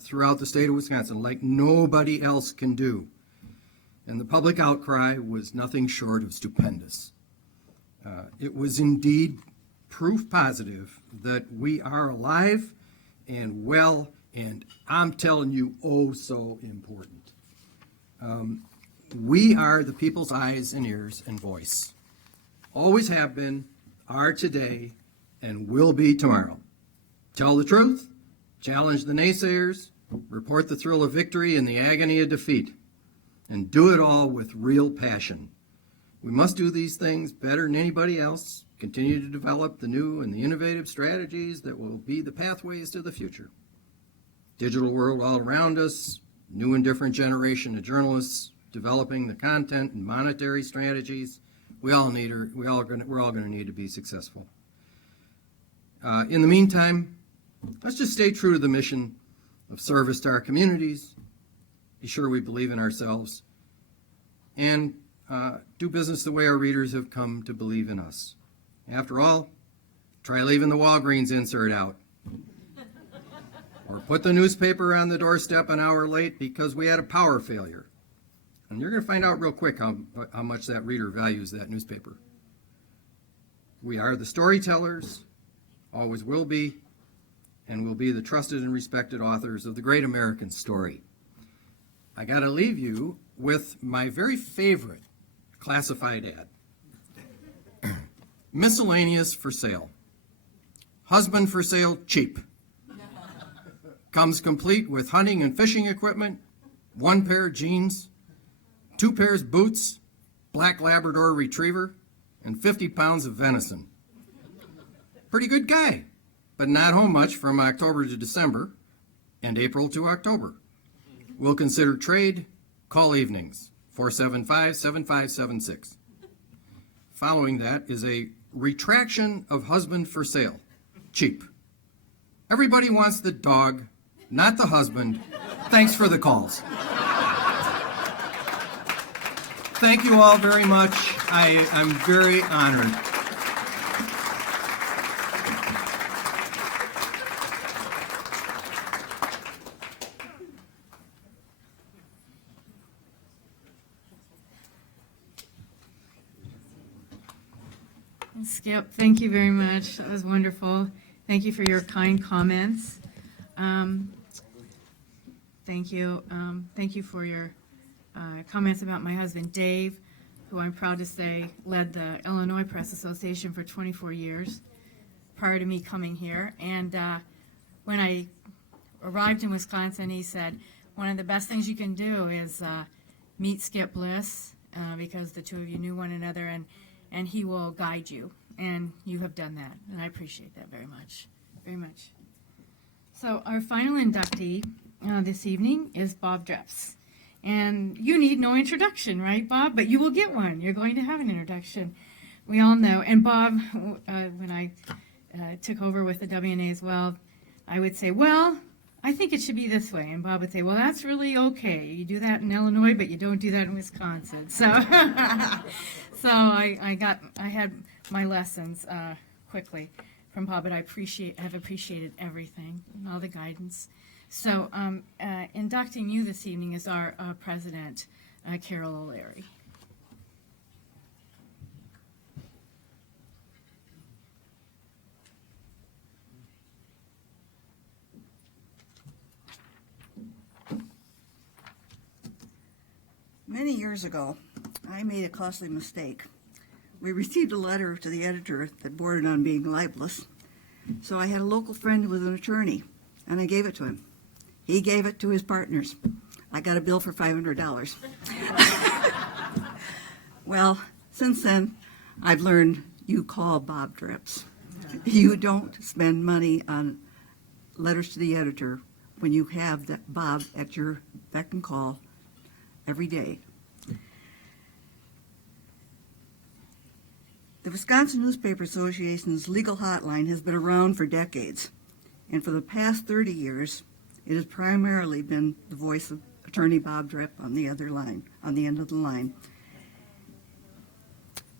throughout the state of Wisconsin like nobody else can do. And the public outcry was nothing short of stupendous. It was indeed proof positive that we are alive and well, and I'm telling you, oh so important. We are the people's eyes and ears and voice. Always have been, are today, and will be tomorrow. Tell the truth, challenge the naysayers, report the thrill of victory and the agony of defeat, and do it all with real passion. We must do these things better than anybody else, continue to develop the new and the innovative strategies that will be the pathways to the future. Digital world all around us, new and different generation of journalists, developing the content and monetary strategies we're all going to need to be successful. In the meantime, let's just stay true to the mission of service to our communities, be sure we believe in ourselves, and do business the way our readers have come to believe in us. After all, try leaving the Walgreens insert out. Or put the newspaper on the doorstep an hour late because we had a power failure. And you're going to find out real quick how much that reader values that newspaper. We are the storytellers, always will be, and will be the trusted and respected authors of the great American story. I got to leave you with my very favorite classified ad. Miscellaneous for sale. Husband for sale, cheap. Comes complete with hunting and fishing equipment, 1 pair of jeans, 2 pairs boots, black Labrador retriever, and 50 pounds of venison. Pretty good guy, but not home much from October to December and April to October. We'll consider trade, call evenings, 475-7576. Following that is a retraction of husband for sale, cheap. Everybody wants the dog, not the husband. Thanks for the calls. Thank you all very much. I'm very honored. Skip, thank you very much. That was wonderful. Thank you for your kind comments. Thank you. Thank you for your comments about my husband, Dave, who I'm proud to say led the Illinois Press Association for 24 years prior to me coming here. And when I arrived in Wisconsin, he said, one of the best things you can do is meet Skip Bliss because the two of you knew one another, and he will guide you. And you have done that, and I appreciate that very much, very much. So our final inductee this evening is Bob Dreps. And you need no introduction, right, Bob? But you will get one. You're going to have an introduction. We all know. And Bob, when I took over with the WNA as well, I would say, well, I think it should be this way. And Bob would say, well, that's really okay. You do that in Illinois, but you don't do that in Wisconsin. So, so I had my lessons quickly from Bob, but I have appreciated everything and all the guidance. So inducting you this evening is our president, Carol O'Leary. Many years ago, I made a costly mistake. We received a letter to the editor that bordered on being libelous, so I had a local friend who was an attorney, and I gave it to him. He gave it to his partners. I got a bill for $500. Well, since then, I've learned you call Bob Dreps. You don't spend money on letters to the editor when you have that Bob at your beck and call every day. The Wisconsin Newspaper Association's legal hotline has been around for decades, and for the past 30 years, it has primarily been the voice of Attorney Bob Dreps on the other line, on the end of the line.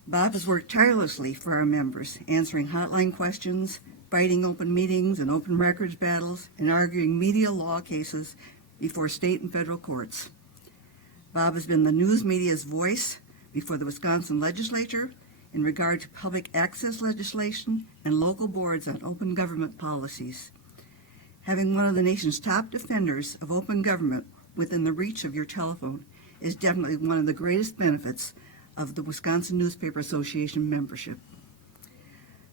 Bob has worked tirelessly for our members, answering hotline questions, fighting open meetings and open records battles, and arguing media law cases before state and federal courts. Bob has been the news media's voice before the Wisconsin legislature in regard to public access legislation and local boards on open government policies. Having one of the nation's top defenders of open government within the reach of your telephone is definitely one of the greatest benefits of the Wisconsin Newspaper Association membership.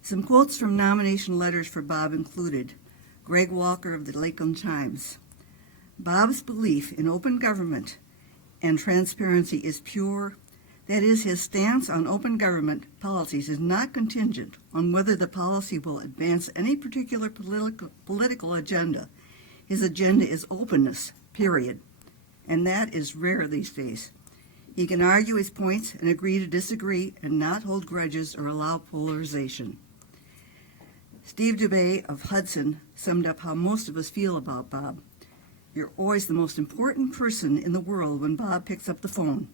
Some quotes from nomination letters for Bob included Greg Walker of the Lakeland Times. Bob's belief in open government and transparency is pure. That is, his stance on open government policies is not contingent on whether the policy will advance any particular political agenda. His agenda is openness, period. And that is rare these days. He can argue his points and agree to disagree and not hold grudges or allow polarization. Steve Dubay of Hudson summed up how most of us feel about Bob. You're always the most important person in the world when Bob picks up the phone.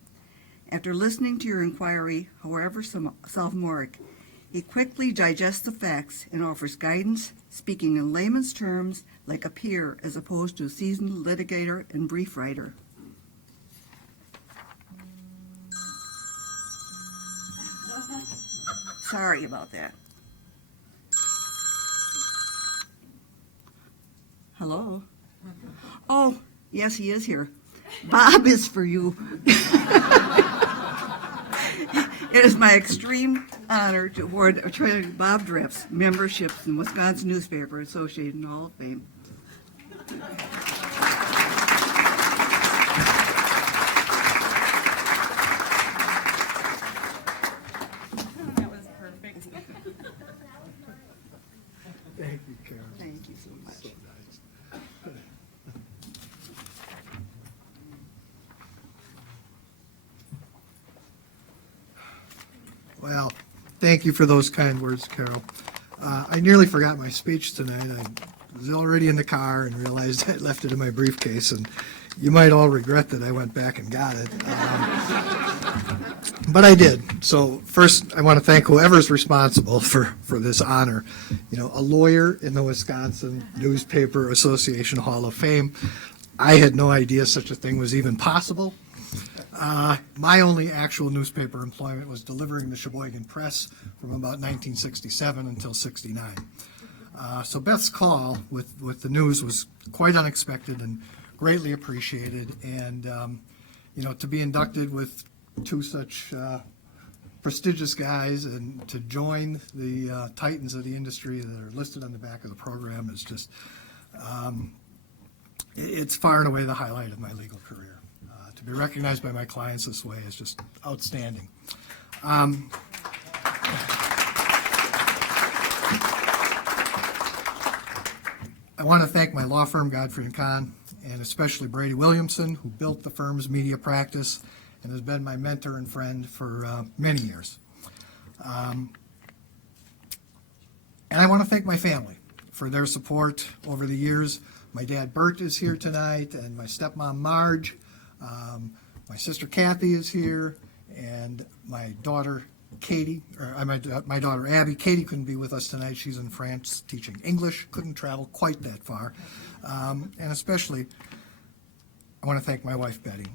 After listening to your inquiry, however sophomoric, he quickly digests the facts and offers guidance, speaking in layman's terms like a peer as opposed to a seasoned litigator and brief writer. Sorry about that. Hello? Oh, yes, he is here. Bob is for you. It is my extreme honor to award Attorney Bob Dreps membership in Wisconsin Newspaper Association Hall of Fame. That was perfect. Thank you, Karen. Thank you so much. So nice. Well, thank you for those kind words, Carol. I nearly forgot my speech tonight. I was already in the car and realized I left it in my briefcase, and you might all regret that I went back and got it. But I did. So first, I want to thank whoever's responsible for this honor. You know, a lawyer in the Wisconsin Newspaper Association Hall of Fame. I had no idea such a thing was even possible. My only actual newspaper employment was delivering the Sheboygan Press from about 1967 until '69. So Beth's call with the news was quite unexpected and greatly appreciated. And, you know, to be inducted with two such prestigious guys and to join the titans of the industry that are listed on the back of the program is just, it's far and away the highlight of my legal career. To be recognized by my clients this way is just outstanding. I want to thank my law firm, Godfrey and Kahn, and especially Brady Williamson, who built the firm's media practice and has been my mentor and friend for many years. And I want to thank my family for their support over the years. My dad, Bert, is here tonight, and my stepmom, Marge. My sister Kathy is here, and my daughter Katie, or my daughter Abby. Katie couldn't be with us tonight. She's in France teaching English, couldn't travel quite that far. And especially, I want to thank my wife Betty.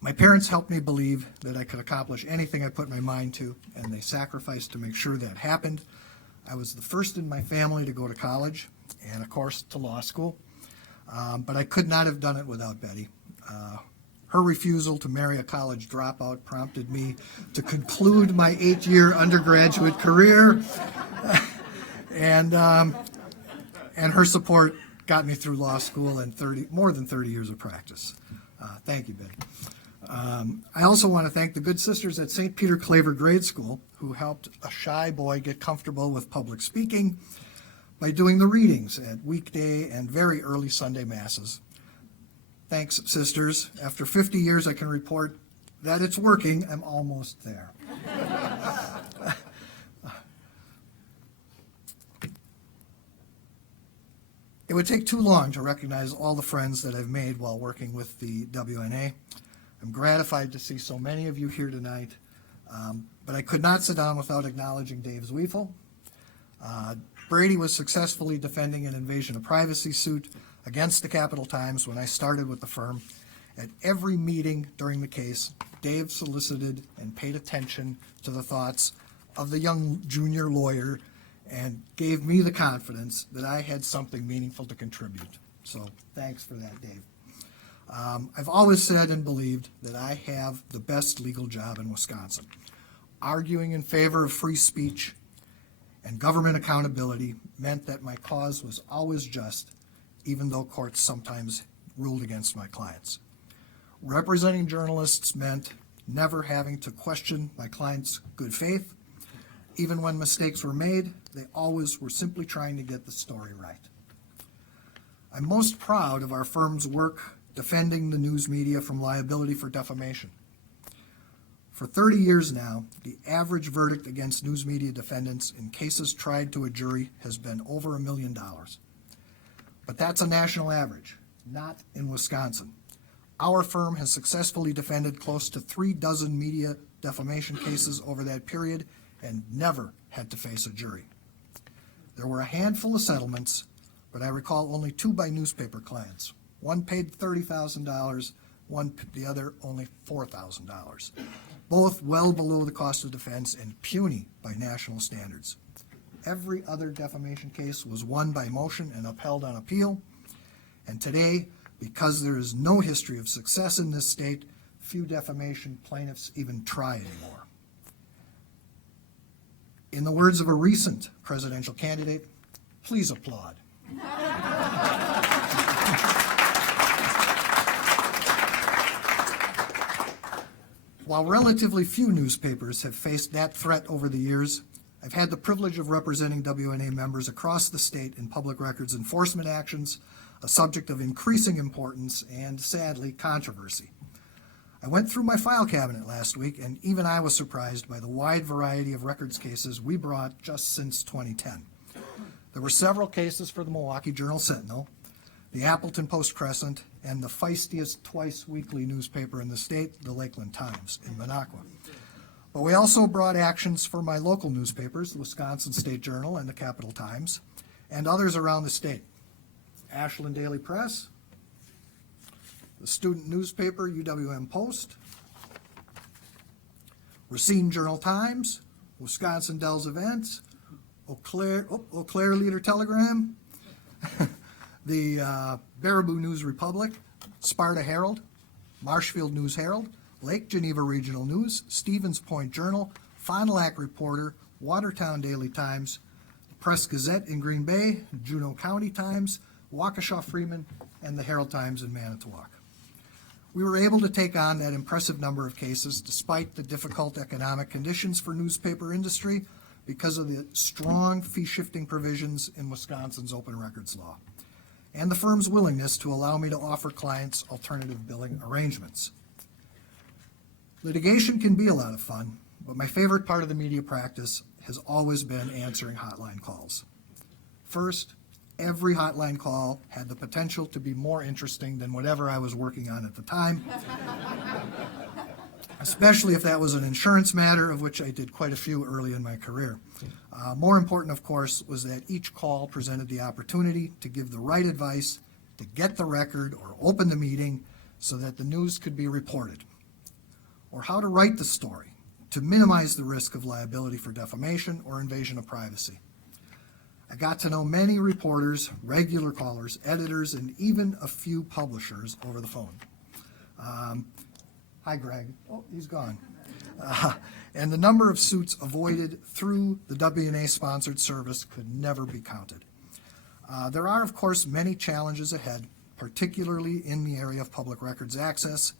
My parents helped me believe that I could accomplish anything I put my mind to, and they sacrificed to make sure that happened. I was the first in my family to go to college, and of course to law school. But I could not have done it without Betty. Her refusal to marry a college dropout prompted me to conclude my 8-year undergraduate career, and her support got me through law school and more than 30 years of practice. Thank you, Betty. I also want to thank the good sisters at St. Peter Claver Grade School who helped a shy boy get comfortable with public speaking by doing the readings at weekday and very early Sunday masses. Thanks, sisters. After 50 years, I can report that it's working. I'm almost there. It would take too long to recognize all the friends that I've made while working with the WNA. I'm gratified to see so many of you here tonight, but I could not sit down without acknowledging Dave Zwiefel. Brady was successfully defending an invasion of privacy suit against the Capital Times when I started with the firm. At every meeting during the case, Dave solicited and paid attention to the thoughts of the young junior lawyer and gave me the confidence that I had something meaningful to contribute. So thanks for that, Dave. I've always said and believed that I have the best legal job in Wisconsin. Arguing in favor of free speech and government accountability meant that my cause was always just, even though courts sometimes ruled against my clients. Representing journalists meant never having to question my clients' good faith. Even when mistakes were made, they always were simply trying to get the story right. I'm most proud of our firm's work defending the news media from liability for defamation. For 30 years now, the average verdict against news media defendants in cases tried to a jury has been over $1 million. But that's a national average, not in Wisconsin. Our firm has successfully defended close to 36 media defamation cases over that period and never had to face a jury. There were a handful of settlements, but I recall only 2 by newspaper clients. One paid $30,000, the other only $4,000. Both well below the cost of defense and puny by national standards. Every other defamation case was won by motion and upheld on appeal. And today, because there is no history of success in this state, few defamation plaintiffs even try anymore. In the words of a recent presidential candidate, please applaud. While relatively few newspapers have faced that threat over the years, I've had the privilege of representing WNA members across the state in public records enforcement actions, a subject of increasing importance and, sadly, controversy. I went through my file cabinet last week, and even I was surprised by the wide variety of records cases we brought just since 2010. There were several cases for the Milwaukee Journal-Sentinel, the Appleton Post-Crescent, and the feistiest twice-weekly newspaper in the state, the Lakeland Times in Minocqua. But we also brought actions for my local newspapers, the Wisconsin State Journal and the Capital Times, and others around the state. Ashland Daily Press, the student newspaper UWM Post, Racine Journal-Times, Wisconsin Dells Events, Eau Claire Leader Telegram, the Baraboo News Republic, Sparta Herald, Marshfield News Herald, Lake Geneva Regional News, Stevens Point Journal, Fond du Lac Reporter, Watertown Daily Times, the Press Gazette in Green Bay, Juneau County Times, Waukesha Freeman, and the Herald Times in Manitowoc. We were able to take on that impressive number of cases despite the difficult economic conditions for newspaper industry because of the strong fee-shifting provisions in Wisconsin's open records law, and the firm's willingness to allow me to offer clients alternative billing arrangements. Litigation can be a lot of fun, but my favorite part of the media practice has always been answering hotline calls. First, every hotline call had the potential to be more interesting than whatever I was working on at the time, especially if that was an insurance matter, of which I did quite a few early in my career. More important, of course, was that each call presented the opportunity to give the right advice, to get the record or open the meeting so that the news could be reported, or how to write the story to minimize the risk of liability for defamation or invasion of privacy. I got to know many reporters, regular callers, editors, and even a few publishers over the phone. Hi, Greg. Oh, he's gone. And the number of suits avoided through the WNA-sponsored service could never be counted. There are, of course, many challenges ahead, particularly in the area of public records access.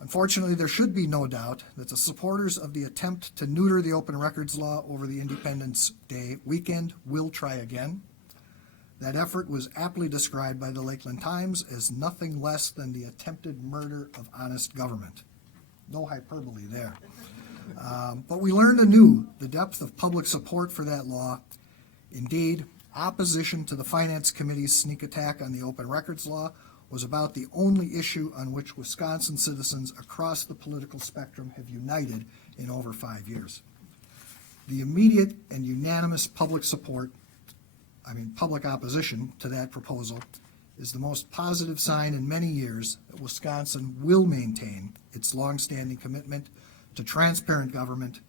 Unfortunately, there should be no doubt that the supporters of the attempt to neuter the open records law over the Independence Day weekend will try again. That effort was aptly described by the Lakeland Times as nothing less than the attempted murder of honest government. No hyperbole there. But we learned anew the depth of public support for that law. Indeed, opposition to the Finance Committee's sneak attack on the open records law was about the only issue on which Wisconsin citizens across the political spectrum have united in over 5 years. The immediate and unanimous public opposition to that proposal is the most positive sign in many years that Wisconsin will maintain its longstanding commitment to transparent government,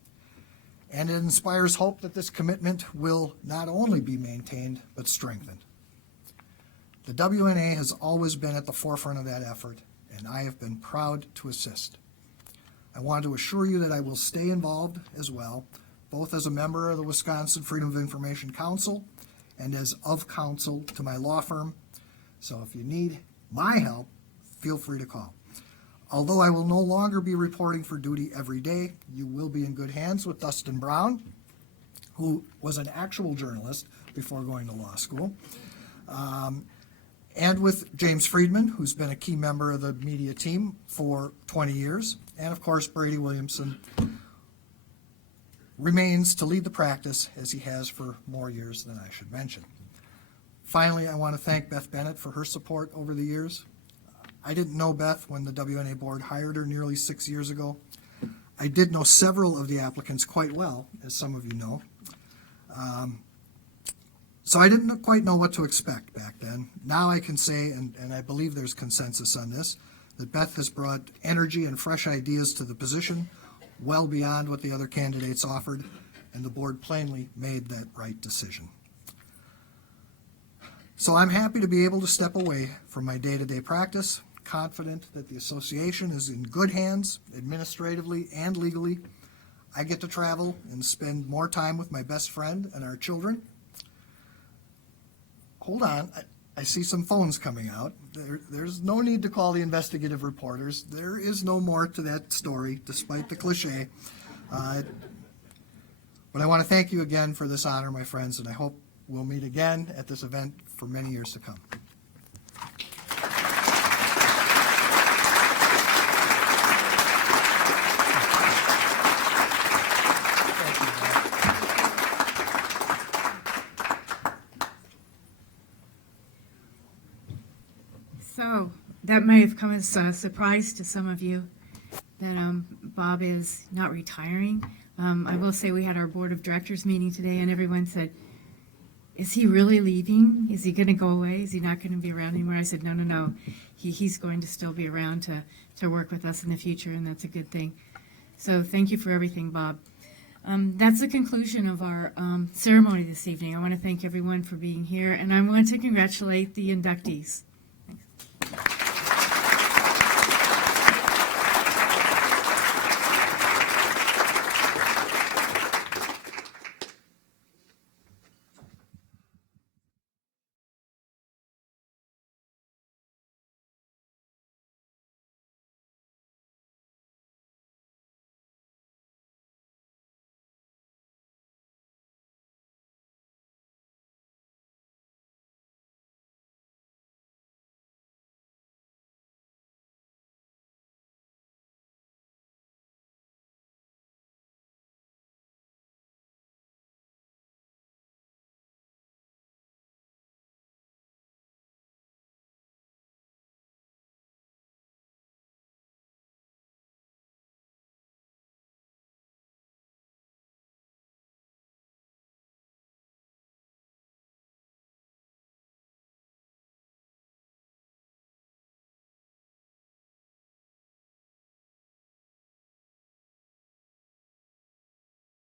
and it inspires hope that this commitment will not only be maintained, but strengthened. The WNA has always been at the forefront of that effort, and I have been proud to assist. I want to assure you that I will stay involved as well, both as a member of the Wisconsin Freedom of Information Council and as of counsel to my law firm. So if you need my help, feel free to call. Although I will no longer be reporting for duty every day, you will be in good hands with Dustin Brown, who was an actual journalist before going to law school. and with James Friedman, who's been a key member of the media team for 20 years, and of course Brady Williamson remains to lead the practice as he has for more years than I should mention. Finally, I want to thank Beth Bennett for her support over the years. I didn't know Beth when the WNA board hired her nearly 6 years ago. I did know several of the applicants quite well, as some of you know. So I didn't quite know what to expect back then. Now I can say, and I believe there's consensus on this, that Beth has brought energy and fresh ideas to the position, well beyond what the other candidates offered, and the board plainly made that right decision. So I'm happy to be able to step away from my day-to-day practice, confident that the association is in good hands, administratively and legally. I get to travel and spend more time with my best friend and our children. Hold on, I see some phones coming out. There's no need to call the investigative reporters. There is no more to that story, despite the cliche. But I want to thank you again for this honor, my friends, and I hope we'll meet again at this event for many years to come. So that may have come as a surprise to some of you that Bob is not retiring. I will say we had our board of directors meeting today, and everyone said, "Is he really leaving? Is he going to go away? Is he not going to be around anymore?" I said, No. He's going to still be around to work with us in the future, and that's a good thing. So thank you for everything, Bob. That's the conclusion of our ceremony this evening. I want to thank everyone for being here, and I want to congratulate the inductees.